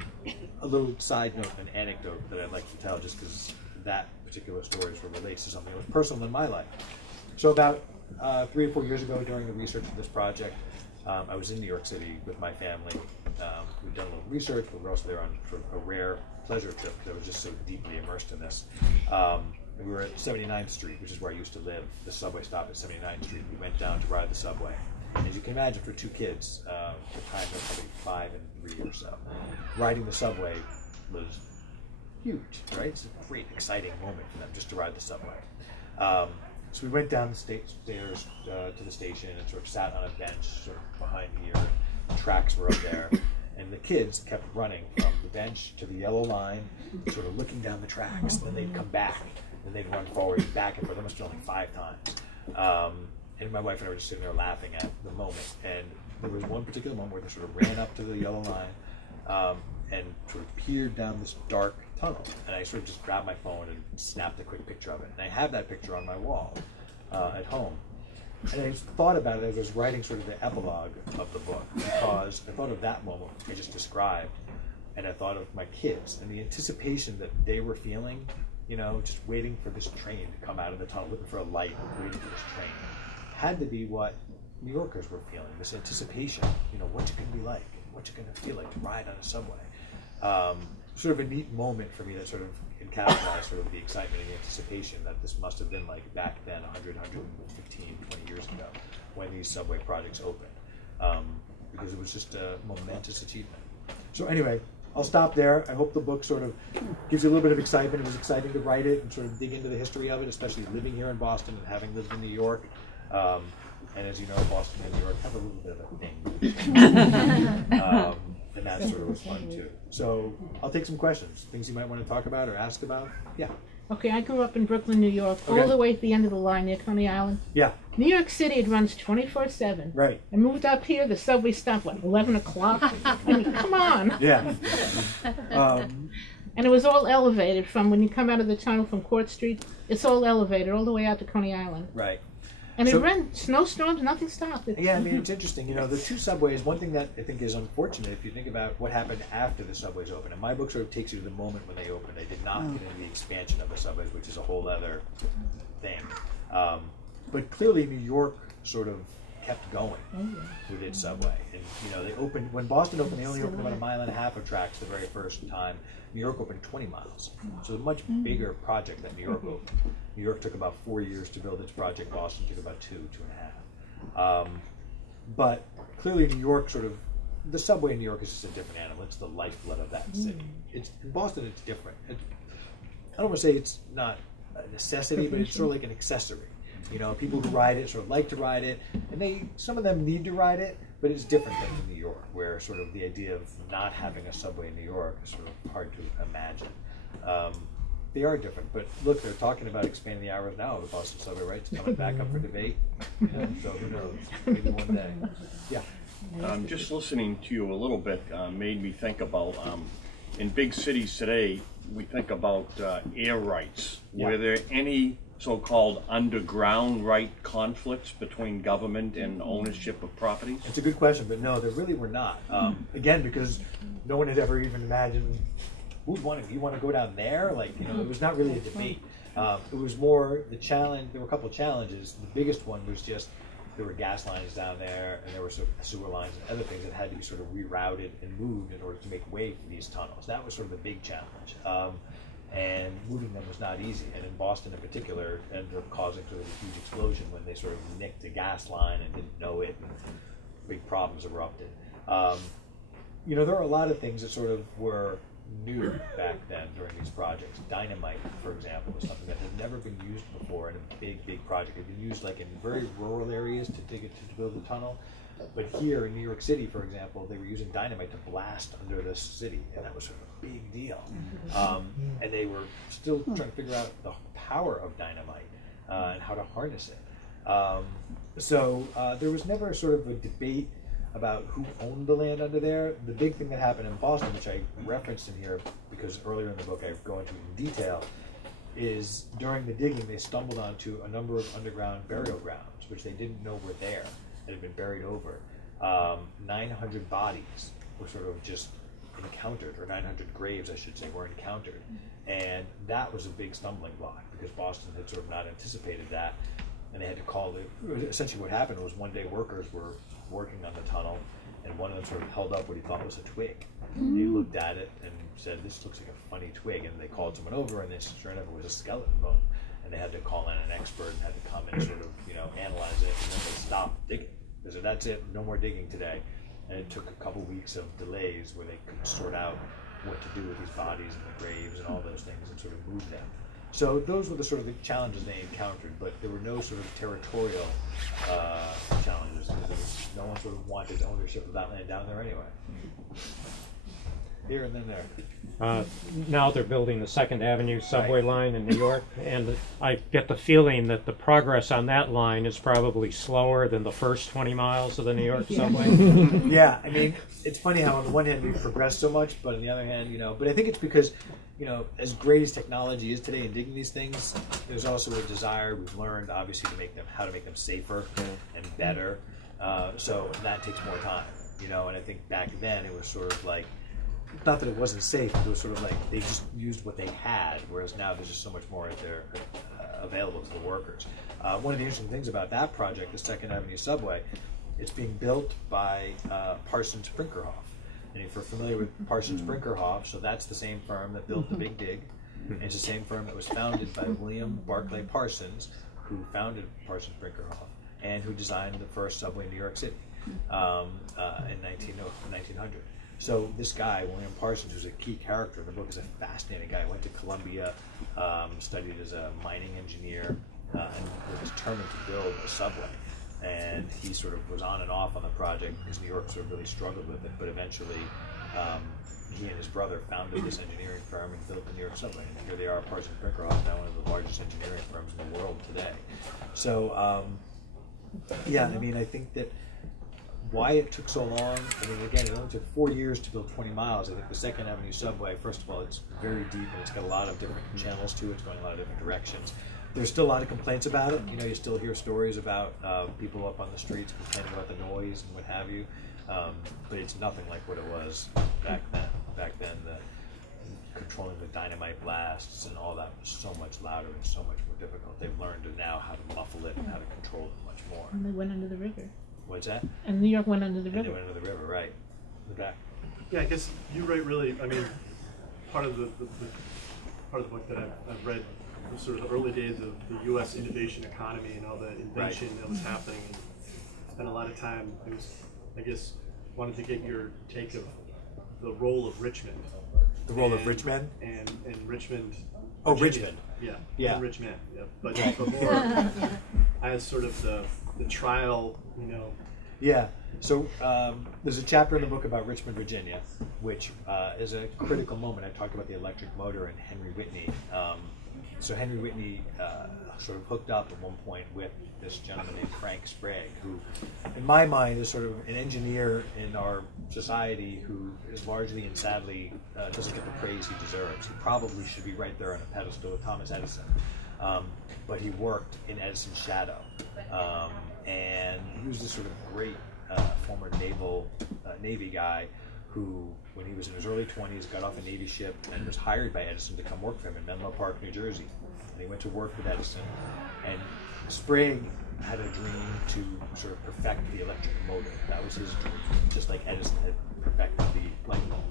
little side note, an anecdote that I'd like to tell, just because that particular story sort of relates to something that was personal in my life. So about 3 or 4 years ago, during the research for this project, I was in New York City with my family. We'd done a little research, but we were also there on sort of a rare pleasure trip because I was just so deeply immersed in this. And we were at 79th Street, which is where I used to live, the subway stop at 79th Street. We went down to ride the subway. And as you can imagine, for two kids, at the time they were probably 5 and 3 or so, riding the subway was huge, right? It's a great, exciting moment for them just to ride the subway. So we went down the stairs to the station and sort of sat on a bench sort of behind here. The tracks were up there. And the kids kept running from the bench to the yellow line, sort of looking down the tracks. And then they'd come back, and they'd run forward and back and forth. They must have done like 5 times. And my wife and I were just sitting there laughing at the moment. And there was one particular moment where they sort of ran up to the yellow line and sort of peered down this dark tunnel. And I sort of just grabbed my phone and snapped a quick picture of it. And I have that picture on my wall at home. And I thought about it as I was writing sort of the epilogue of the book, because I thought of that moment I just described, and I thought of my kids and the anticipation that they were feeling, you know, just waiting for this train to come out of the tunnel, looking for a light, waiting for this train. Had to be what New Yorkers were feeling, this anticipation, you know, what's it going to be like, what's it going to feel like to ride on a subway. Sort of a neat moment for me that sort of encapsulates sort of the excitement and the anticipation that this must have been like back then 100, 115, 20 years ago when these subway projects opened, because it was just a momentous achievement. So anyway, I'll stop there. I hope the book sort of gives you a little bit of excitement. It was exciting to write it and sort of dig into the history of it, especially living here in Boston and having lived in New York. And as you know, Boston and New York have a little bit of a thing. And that sort of was fun too. So I'll take some questions, things you might want to talk about or ask about. Yeah. Okay, I grew up in Brooklyn, New York, all the way at the end of the line near Coney Island. Yeah. New York City, it runs 24/7. Right. I moved up here, the subway stopped, what, 11 o'clock? I mean, come on. Yeah. And it was all elevated from when you come out of the tunnel from Court Street, it's all elevated all the way out to Coney Island. Right. And So- it ran, snowstorms, nothing stopped. Yeah, I mean, it's interesting. You know, the 2 subways, one thing that I think is unfortunate if you think about what happened after the subways opened. And my book sort of takes you to the moment when they opened. I did not get into the expansion of the subways, which is a whole other thing. But clearly New York sort of kept going with its subway. And, you know, they opened, when Boston opened, they only opened about 1.5 miles of tracks the very first time. New York opened 20 miles. So a much bigger project than New York opened. New York took about 4 years to build its project. Boston took about 2.5. But clearly New York sort of, the subway in New York is just a different animal. It's the lifeblood of that city. In Boston, it's different. I don't want to say it's not a necessity, but it's sort of like an accessory. You know, people who ride it sort of like to ride it, and some of them need to ride it, but it's different than in New York, where sort of the idea of not having a subway in New York is sort of hard to imagine. They are different, but look, they're talking about expanding the hours now of the Boston subway, right? It's coming back up for debate, you know, so who knows, maybe one day. Yeah. Just listening to you a little bit made me think about, in big cities today, we think about air rights. Yeah. Were there any so-called underground right conflicts between government and ownership of properties? It's a good question, but no, there really were not. Again, because no one had ever even imagined, you want to go down there? Like, you know, it was not really a debate. It was more the challenge. There were a couple of challenges. The biggest one was just there were gas lines down there, and there were sort of sewer lines and other things that had to be sort of rerouted and moved in order to make way for these tunnels. That was sort of the big challenge. And moving them was not easy. And in Boston in particular, ended up causing sort of a huge explosion when they sort of nicked a gas line and didn't know it, and big problems erupted. You know, there are a lot of things that sort of were new back then during these projects. Dynamite, for example, was something that had never been used before in a big project. It had been used like in very rural areas to build the tunnel. But here in New York City, for example, they were using dynamite to blast under the city, and that was sort of a big deal. And they were still trying to figure out the power of dynamite and how to harness it. So there was never sort of a debate about who owned the land under there. The big thing that happened in Boston, which I referenced in here because earlier in the book I go into in detail, is during the digging they stumbled onto a number of underground burial grounds, which they didn't know were there, that had been buried over. 900 bodies were sort of just encountered, or 900 graves, I should say, were encountered. And that was a big stumbling block because Boston had sort of not anticipated that. And they had to call it. Essentially what happened was one day workers were working on the tunnel, and one of them sort of held up what he thought was a twig. They looked at it and said, "This looks like a funny twig," and they called someone over, and this, sure enough, it was a skeleton bone. And they had to call in an expert and had to come and sort of, you know, analyze it, and then they stopped digging. They said, "That's it, no more digging today." And it took a couple weeks of delays where they could sort out what to do with these bodies and the graves and all those things and sort of move them. So those were the sort of the challenges they encountered, but there were no sort of territorial challenges, because no one sort of wanted ownership of that land down there anyway. Here and then there. Now they're building the Second Avenue subway line in New York, and I get the feeling that the progress on that line is probably slower than the first 20 miles of the New York subway. Yeah, I mean, it's funny how on the one hand we've progressed so much, but on the other hand, but I think it's because, as great as technology is today in digging these things, there's also a desire, we've learned obviously how to make them safer and better. So that takes more time, and I think back then it was sort of like, not that it wasn't safe, it was sort of like they just used what they had, whereas now there's just so much more there available to the workers. One of the interesting things about that project, the Second Avenue subway, it's being built by Parsons Brinckerhoff. And if you're familiar with Parsons Brinckerhoff, so that's the same firm that built the Big Dig, and it's the same firm that was founded by William Barclay Parsons, who founded Parsons Brinckerhoff, and who designed the first subway in New York City in 1900. So this guy, William Parsons, who's a key character in the book, is a fascinating guy. Went to Columbia, studied as a mining engineer, and was determined to build a subway. And he sort of was on and off on the project because New York sort of really struggled with it. But eventually, he and his brother founded this engineering firm and built the New York subway. And here they are, Parsons Brinckerhoff, now one of the largest engineering firms in the world today. So, yeah, I mean, I think that why it took so long, I mean, again, it only took 4 years to build 20 miles. I think the Second Avenue subway, first of all, it's very deep and it's got a lot of different channels to it. It's going a lot of different directions. There's still a lot of complaints about it. You still hear stories about people up on the streets complaining about the noise and what have you. But it's nothing like what it was back then. Back then, controlling the dynamite blasts and all that was so much louder and so much more difficult. They've learned now how to muffle it and how to control it much more. And they went under the river. What's that? And New York went under the river. And they went under the river, right. In the back. Yeah, I guess you write really, I mean, part of the book that I've read was sort of the early days of the U.S. innovation economy and all the invention that was happening. And spent a lot of time, I guess, wanted to get your take of the role of Richmond. The role of Richmond? And Richmond. Oh, Virginia. Richmond. Yeah. Richmond. Yeah. But before, as sort of the trial, Yeah. So there's a chapter in the book about Richmond, Virginia, which is a critical moment. I talked about the electric motor and Henry Whitney. So Henry Whitney sort of hooked up at one point with this gentleman named Frank Sprague, who, in my mind, is sort of an engineer in our society who is largely and sadly doesn't get the praise he deserves. He probably should be right there on a pedestal with Thomas Edison. But he worked in Edison's shadow. And he was this sort of great former Navy guy who, when he was in his early 20s, got off a Navy ship and was hired by Edison to come work for him in Menlo Park, New Jersey. And he went to work with Edison. And Sprague had a dream to sort of perfect the electric motor. That was his dream, just like Edison had perfected the light bulb.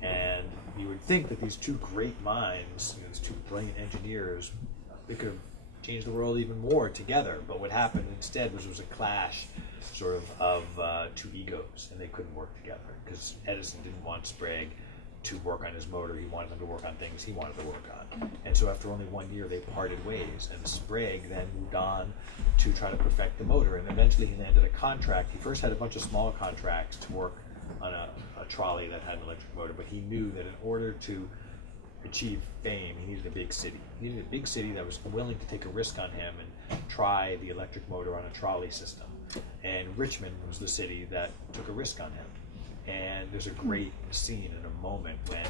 And you would think that these two great minds, these two brilliant engineers, they could have changed the world even more together. But what happened instead was there was a clash sort of two egos, and they couldn't work together because Edison didn't want Sprague to work on his motor. He wanted them to work on things he wanted to work on. And so after only 1 year, they parted ways, and Sprague then moved on to try to perfect the motor, and eventually he landed a contract. He first had a bunch of small contracts to work on a trolley that had an electric motor, but he knew that in order to achieve fame, he needed a big city. He needed a big city that was willing to take a risk on him and try the electric motor on a trolley system. And Richmond was the city that took a risk on him. And there's a great scene in a moment when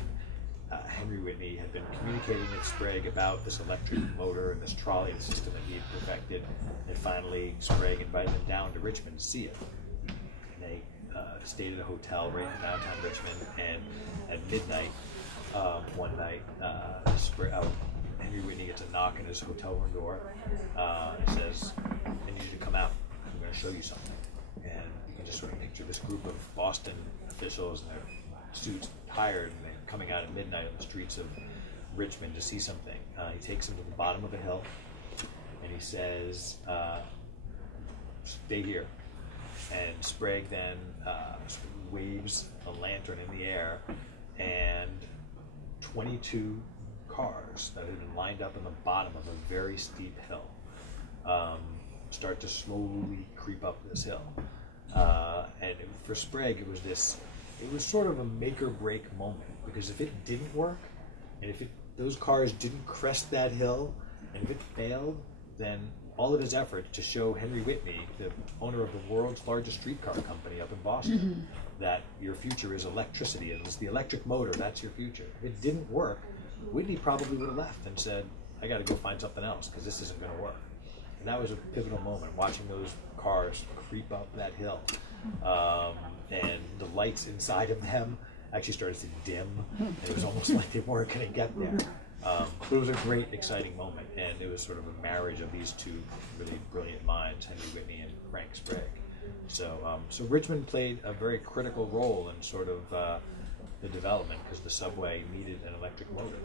Henry Whitney had been communicating with Sprague about this electric motor and this trolley system that he had perfected. And finally, Sprague invited him down to Richmond to see it. And they stayed at a hotel right in downtown Richmond. And at midnight, one night, Henry Whitney gets a knock on his hotel room door. It says, "I need you to come out. I'm going to show you something." And you can just sort of picture this group of Boston officials in their suits, tired, and they're coming out at midnight on the streets of Richmond to see something. He takes them to the bottom of a hill, and he says, "Stay here." And Sprague then sort of waves a lantern in the air, and 22 cars that had been lined up in the bottom of a very steep hill start to slowly creep up this hill. And for Sprague, it was sort of a make or break moment, because if it didn't work, and if those cars didn't crest that hill, and if it failed, then all of his effort to show Henry Whitney, the owner of the world's largest streetcar company up in Boston, that your future is electricity, and it's the electric motor, that's your future. If it didn't work, Whitney probably would have left and said, I got to go find something else, because this isn't going to work. And that was a pivotal moment, watching those cars creep up that hill. And the lights inside of them actually started to dim, and it was almost like they weren't going to get there. But it was a great, exciting moment, and it was sort of a marriage of these two really brilliant minds, Henry Whitney and Frank Sprague. So, so Richmond played a very critical role in sort of the development, because the subway needed an electric motor.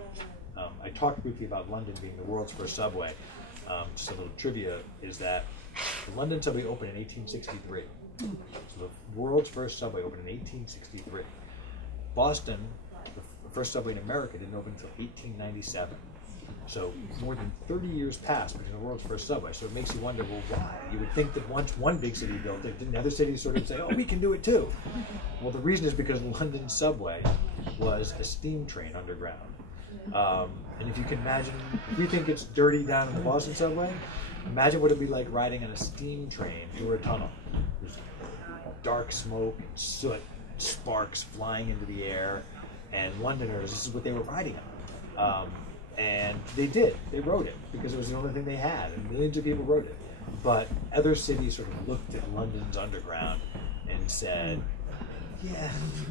I talked briefly about London being the world's first subway. Just a little trivia is that the London subway opened in 1863. So the world's first subway opened in 1863. Boston, the first subway in America, didn't open until 1897. So more than 30 years passed between the world's first subway. So it makes you wonder, well, why? You would think that once one big city built it, didn't other cities sort of say, oh, we can do it too? Well, the reason is because the London subway was a steam train underground. And if you can imagine, if we think it's dirty down in the Boston subway, imagine what it'd be like riding on a steam train through a tunnel. There's dark smoke, soot, sparks flying into the air, and Londoners, this is what they were riding on. And they did. They rode it because it was the only thing they had, and millions of people rode it. But other cities sort of looked at London's underground and said, yeah,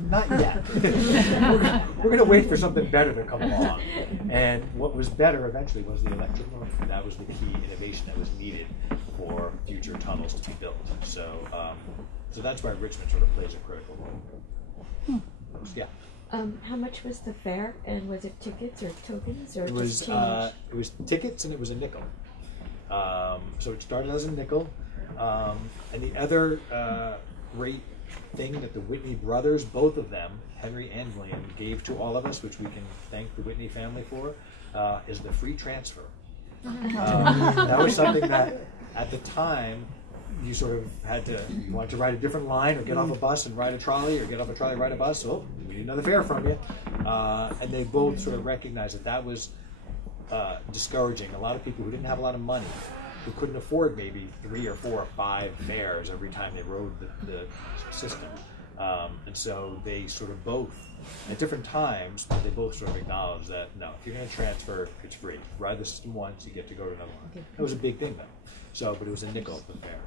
not yet. We're going to wait for something better to come along. And what was better eventually was the electric motor. That was the key innovation that was needed for future tunnels to be built. So, so that's why Richmond sort of plays a critical role. Yeah. How much was the fare, and was it tickets or tokens, or It was just change? it was tickets, and it was a nickel. So it started as a nickel, and the other great thing that the Whitney brothers, both of them, Henry and William, gave to all of us, which we can thank the Whitney family for, is the free transfer. That was something that, at the time, you sort of had to, you wanted to ride a different line, or get off a bus and ride a trolley, or get off a trolley, ride a bus. Oh, we need another fare from you. And they both sort of recognized that that was discouraging. A lot of people who didn't have a lot of money, who couldn't afford maybe 3 or 4 or 5 fares every time they rode the system. And so they sort of both, at different times, but they both sort of acknowledged that, no, if you're going to transfer, it's free. Ride the system once, you get to go to another one. That was a big thing, though. So, but it was a nickel per fare.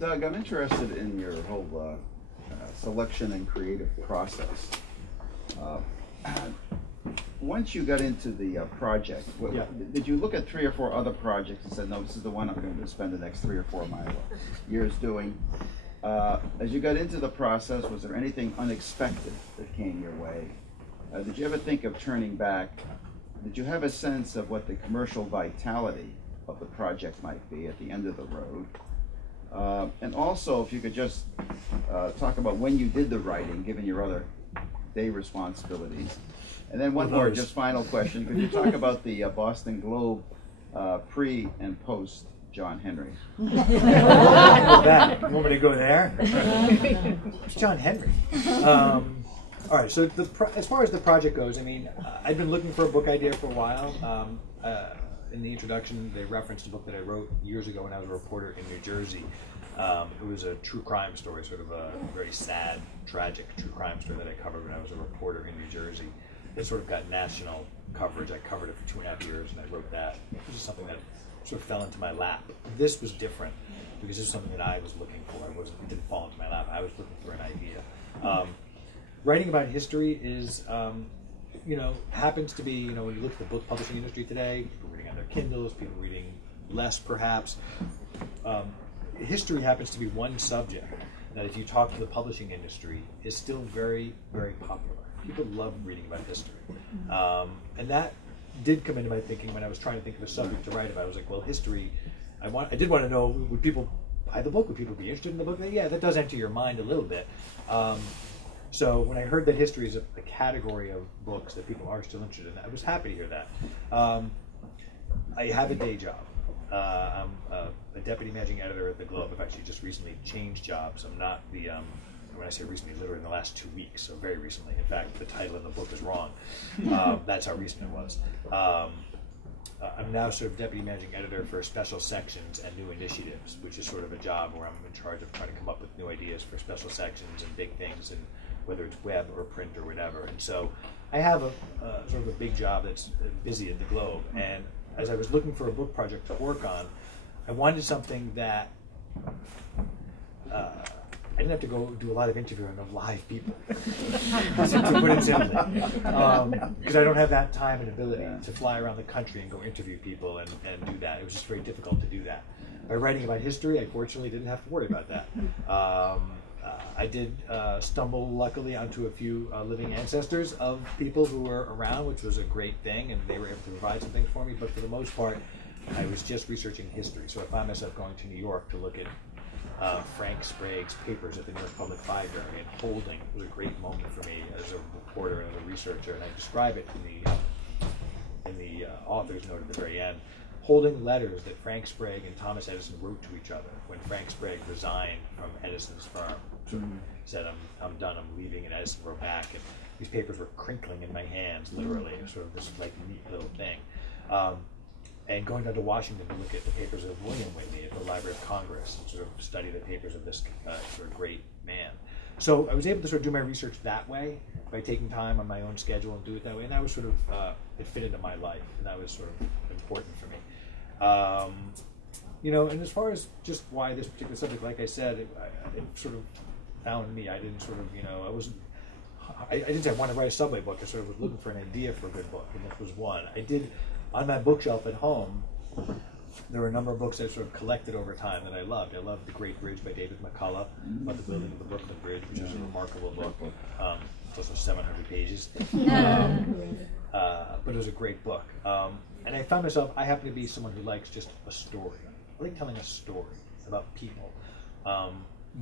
Doug, I'm interested in your whole selection and creative process. Once you got into the project, did you look at 3 or 4 other projects and said, no, this is the one I'm going to spend the next 3 or 4 of my years doing? As you got into the process, was there anything unexpected that came your way? Did you ever think of turning back? Did you have a sense of what the commercial vitality of the project might be at the end of the road? And also, if you could just talk about when you did the writing, given your other day responsibilities. And then one more, just final question. Could you talk about the Boston Globe pre and post John Henry? You want me to go there? It's John Henry. All right, so as far as the project goes, I mean, I'd been looking for a book idea for a while. In the introduction, they referenced a book that I wrote years ago when I was a reporter in New Jersey. It was a true crime story, sort of a very sad, tragic true crime story that I covered when I was a reporter in New Jersey. It sort of got national coverage. I covered it for 2.5 years, and I wrote that. It was just something that sort of fell into my lap. This was different because this is something that I was looking for. It didn't fall into my lap. I was looking for an idea. Writing about history is, happens to be, when you look at the book publishing industry today, people reading on their Kindles, people reading less perhaps. History happens to be one subject that, if you talk to the publishing industry, is still very, very popular. People love reading about history. And that did come into my thinking when I was trying to think of a subject to write about. I was like, well, history, I did want to know, would people buy the book? Would people be interested in the book? Yeah, that does enter your mind a little bit. So when I heard that history is a category of books that people are still interested in, I was happy to hear that. I have a day job. I'm a deputy managing editor at the Globe. I've actually just recently changed jobs. I'm not the, when I say recently, literally in the last 2 weeks, so very recently. In fact, the title of the book is wrong. That's how recent it was. I'm now sort of deputy managing editor for special sections and new initiatives, which is sort of a job where I'm in charge of trying to come up with new ideas for special sections and big things, and whether it's web or print or whatever. And so I have a sort of a big job that's busy at the Globe. And as I was looking for a book project to work on, I wanted something that I didn't have to go do a lot of interviewing of live people, to put it simply, because I don't have that time and ability to fly around the country and go interview people and do that. It was just very difficult to do that. By writing about history, I fortunately didn't have to worry about that. I did stumble, luckily, onto a few living ancestors of people who were around, which was a great thing, and they were able to provide some things for me, but for the most part, I was just researching history. So I found myself going to New York to look at Frank Sprague's papers at the New York Public Library, and Holding was a great moment for me as a reporter and a researcher, and I describe it in the author's note at the very end. Holding letters that Frank Sprague and Thomas Edison wrote to each other when Frank Sprague resigned from Edison's firm. Sort of said, I'm done, I'm leaving, and Edison wrote back, and these papers were crinkling in my hands, literally. It was sort of this like neat little thing. And going down to Washington to look at the papers of William Whitney at the Library of Congress and sort of study the papers of this sort of great man. So I was able to sort of do my research that way by taking time on my own schedule and do it that way, and that was sort of, it fit into my life, and that was sort of important for me. You know, and as far as just why this particular subject, like I said, it sort of found me. I didn't sort of, you know, I didn't say I wanted to write a subway book. I sort of was looking for an idea for a good book, and this was one. I did, on my bookshelf at home, there were a number of books I sort of collected over time that I loved. I loved The Great Bridge by David McCullough, about the building of the Brooklyn Bridge, which is a remarkable book. It's also 700 pages. But it was a great book. And I found myself, I happen to be someone who likes just a story. I like telling a story about people.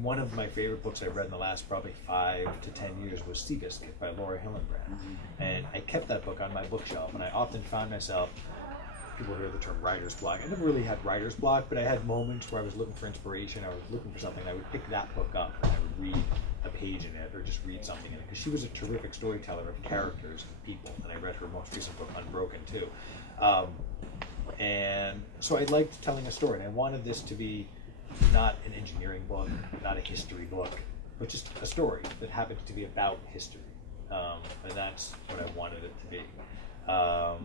One of my favorite books I've read in the last probably 5 to 10 years was Seabiscuit by Laura Hillenbrand. And I kept that book on my bookshelf, and I often found myself, people hear the term writer's block. I never really had writer's block, but I had moments where I was looking for inspiration, I was looking for something, and I would pick that book up, and I would read a page in it, or just read something in it, because she was a terrific storyteller of characters and people, and I read her most recent book, Unbroken, too. And so I liked telling a story, and I wanted this to be not an engineering book, not a history book, but just a story that happened to be about history. And that's what I wanted it to be. So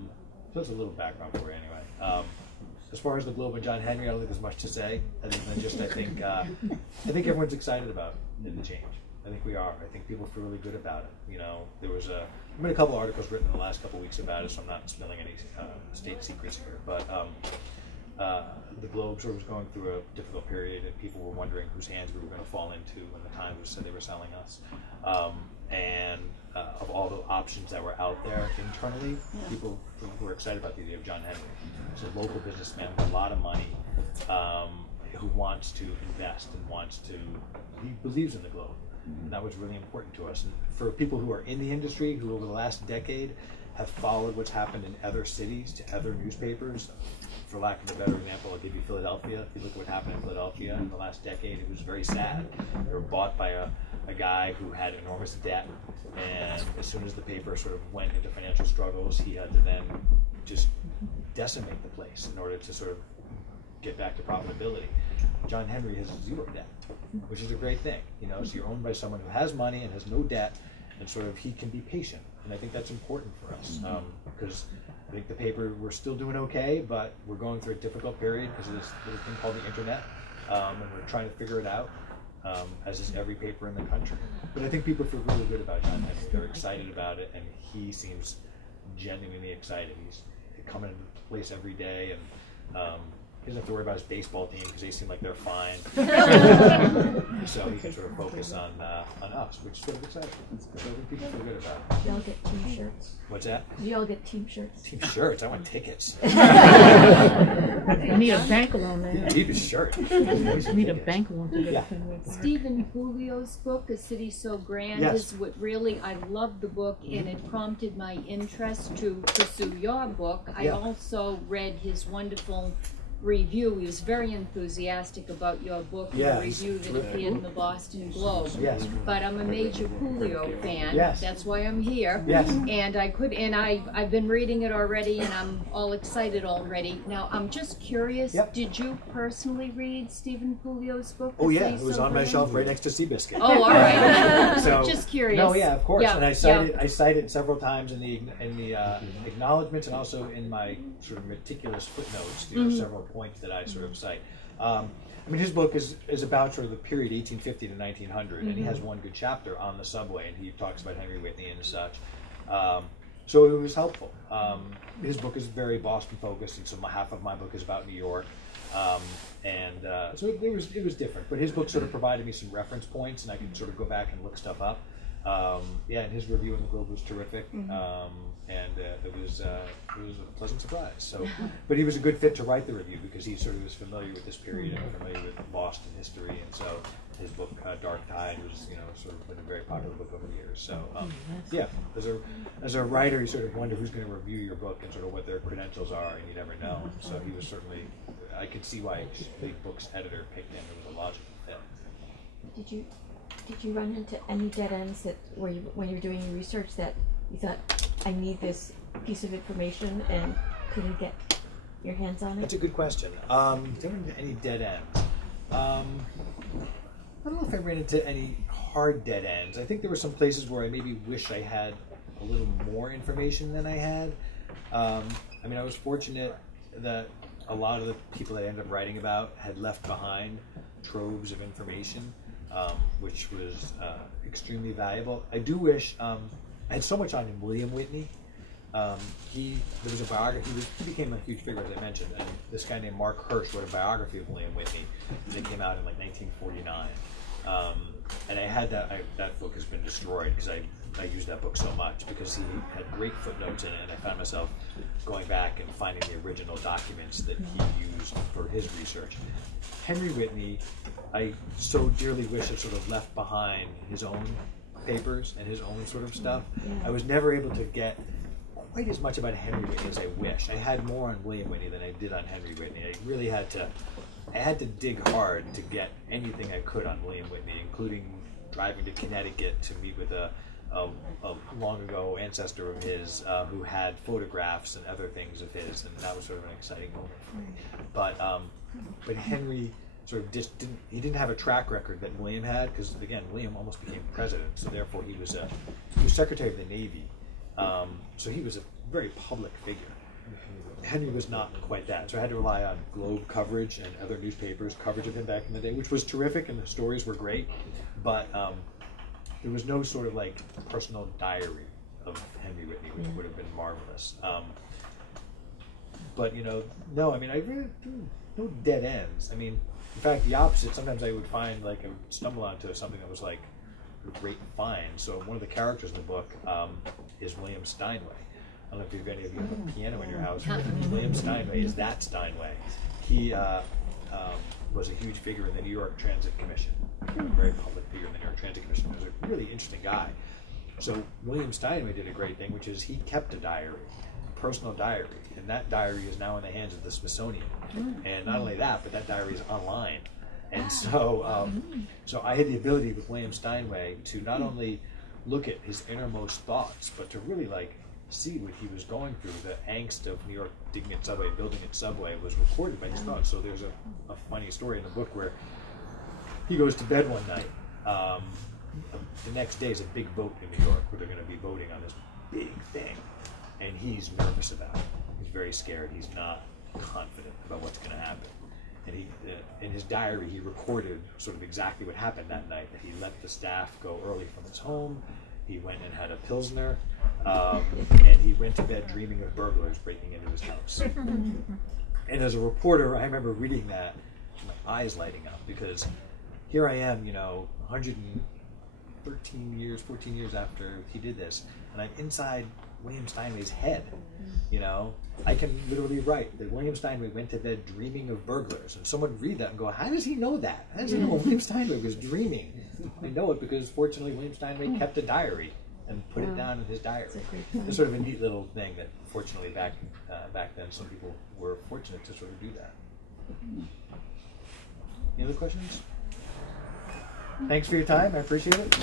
that's a little background for you anyway. As far as the Globe and John Henry, I don't think there's much to say, other than just I think everyone's excited about the change. I think we are. I think people feel really good about it. You know, there was a couple of articles written in the last couple of weeks about it, so I'm not spilling any state secrets here. But the Globe sort of was going through a difficult period, and people were wondering whose hands we were going to fall into when the Times said they were selling us. Of all the options that were out there internally, people were excited about the idea of John Henry. He's a local businessman with a lot of money who wants to invest and he believes in the Globe. And that was really important to us. And for people who are in the industry, who over the last decade have followed what's happened in other cities to other newspapers, for lack of a better example, I'll give you Philadelphia. If you look at what happened in Philadelphia in the last decade, it was very sad. They were bought by a guy who had enormous debt, and as soon as the paper sort of went into financial struggles, he had to then just decimate the place in order to sort of get back to profitability. John Henry has zero debt, which is a great thing. You know, so you're owned by someone who has money and has no debt, and sort of he can be patient. And I think that's important for us, because I think the paper, we're still doing okay, but we're going through a difficult period because of this little thing called the internet, and we're trying to figure it out, as is every paper in the country. But I think people feel really good about John Henry. They're excited about it, and he seems genuinely excited. He's coming into the place every day, and he doesn't have to worry about his baseball team because they seem like they're fine. so he can sort of focus on us, which is sort of exciting. So I think people feel good about it. Y'all get team shirts. What's that? Y'all get team shirts. Team shirts. I want tickets. I need a bank loan Yeah, there. need a shirt. I need a bank loan to get Yeah. a Fenway Park. Stephen Julio's book, A City So Grand, Yes. is what really, I love the book, and it prompted my interest to pursue your book. I Yeah. also read his wonderful review. He was very enthusiastic about your book, Yeah, the he's review that terrific. appeared in the Boston Globe. Yes. But I'm a major Julio fan. Yes. That's why I'm here. Yes. And I've been reading it already, and I'm all excited already. Now, I'm just curious, Yep. did you personally read Stephen Julio's book? Oh A yeah, City it was So on my Grand? shelf right next to Seabiscuit. Oh, all right. So, Just curious. No, yeah, of course. Yeah, And I yeah. cite it several times in the acknowledgments and also in my sort of meticulous footnotes. There are several points that I sort of cite. I mean, his book is about sort of the period 1850 to 1900, and he has one good chapter on the subway, and he talks about Henry Whitney and such. So it was helpful. His book is very Boston focused, and so half of my book is about New York. So it was different, but his book sort of provided me some reference points, and I could sort of go back and look stuff up. Yeah, and his review in the Globe was terrific, and it was a pleasant surprise. So, but he was a good fit to write the review because he sort of was familiar with this period and familiar with Boston history, and so his book Dark Tide was sort of been a very popular book over the years. So yeah, as a writer, you sort of wonder who's going to review your book and sort of what their credentials are, and you never know. So he was certainly, I could see why the book's editor picked him. It was a logical fit. Did you run into any dead ends that when you were doing your research that you thought, I need this piece of information and couldn't get your hands on it? That's a good question. Did I run into any dead ends? I don't know if I ran into any hard dead ends. I think there were some places where I maybe wish I had a little more information than I had. I mean, I was fortunate that a lot of the people that I ended up writing about had left behind troves of information, which was extremely valuable. I do wish, I had so much on him, William Whitney. There was a biography, he became a huge figure, as I mentioned, and this guy named Mark Hirsch wrote a biography of William Whitney that came out in like 1949. And I had that book has been destroyed because I used that book so much because he had great footnotes in it, and I found myself going back and finding the original documents that he used for his research. Henry Whitney, I so dearly wish had sort of left behind his own papers and his own sort of stuff. Yeah. I was never able to get quite as much about Henry Whitney as I wish. I had more on William Whitney than I did on Henry Whitney. I really had to dig hard to get anything I could on William Whitney, including driving to Connecticut to meet with a long ago ancestor of his who had photographs and other things of his, and that was sort of an exciting moment for me. But Henry sort of didn't have a track record that William had, because again, William almost became president, so therefore he was Secretary of the Navy, so he was a very public figure. Henry was not quite that, so I had to rely on Globe coverage and other newspapers coverage of him back in the day, which was terrific, and the stories were great, but there was no sort of like personal diary of Henry Whitney, which would have been marvelous. But no, I mean, I really no dead ends. I mean, in fact, the opposite. Sometimes I would find, like, I would stumble onto something that was like a great find. So one of the characters in the book is William Steinway. I don't know if any of you have a piano in your house. William Steinway is that Steinway. He was a huge figure in the New York Transit Commission, a very public figure in the New York Transit Commission. He was a really interesting guy. So William Steinway did a great thing, which is he kept a diary, a personal diary, and that diary is now in the hands of the Smithsonian. And not only that, but that diary is online. And so, so I had the ability with William Steinway to not only look at his innermost thoughts, but to really like see what he was going through. The angst of New York digging its subway, building its subway was recorded by his thoughts. So there's a funny story in the book where he goes to bed one night. The next day is a big vote in New York where they're going to be voting on this big thing. And he's nervous about it. He's very scared. He's not confident about what's going to happen. And he, in his diary, he recorded sort of exactly what happened that night. That he let the staff go early from his home. He went and had a Pilsner, and he went to bed dreaming of burglars breaking into his house. And as a reporter, I remember reading that, my eyes lighting up, because here I am, 113 years, 14 years after he did this, and I'm inside William Steinway's head. I can literally write that William Steinway went to bed dreaming of burglars, and someone would read that and go, how does he know that? How does he know William Steinway was dreaming? I know it because fortunately William Steinway kept a diary and put it down in his diary. It's sort of a neat little thing that fortunately back then some people were fortunate to sort of do that. Any other questions? Thanks for your time. I appreciate it.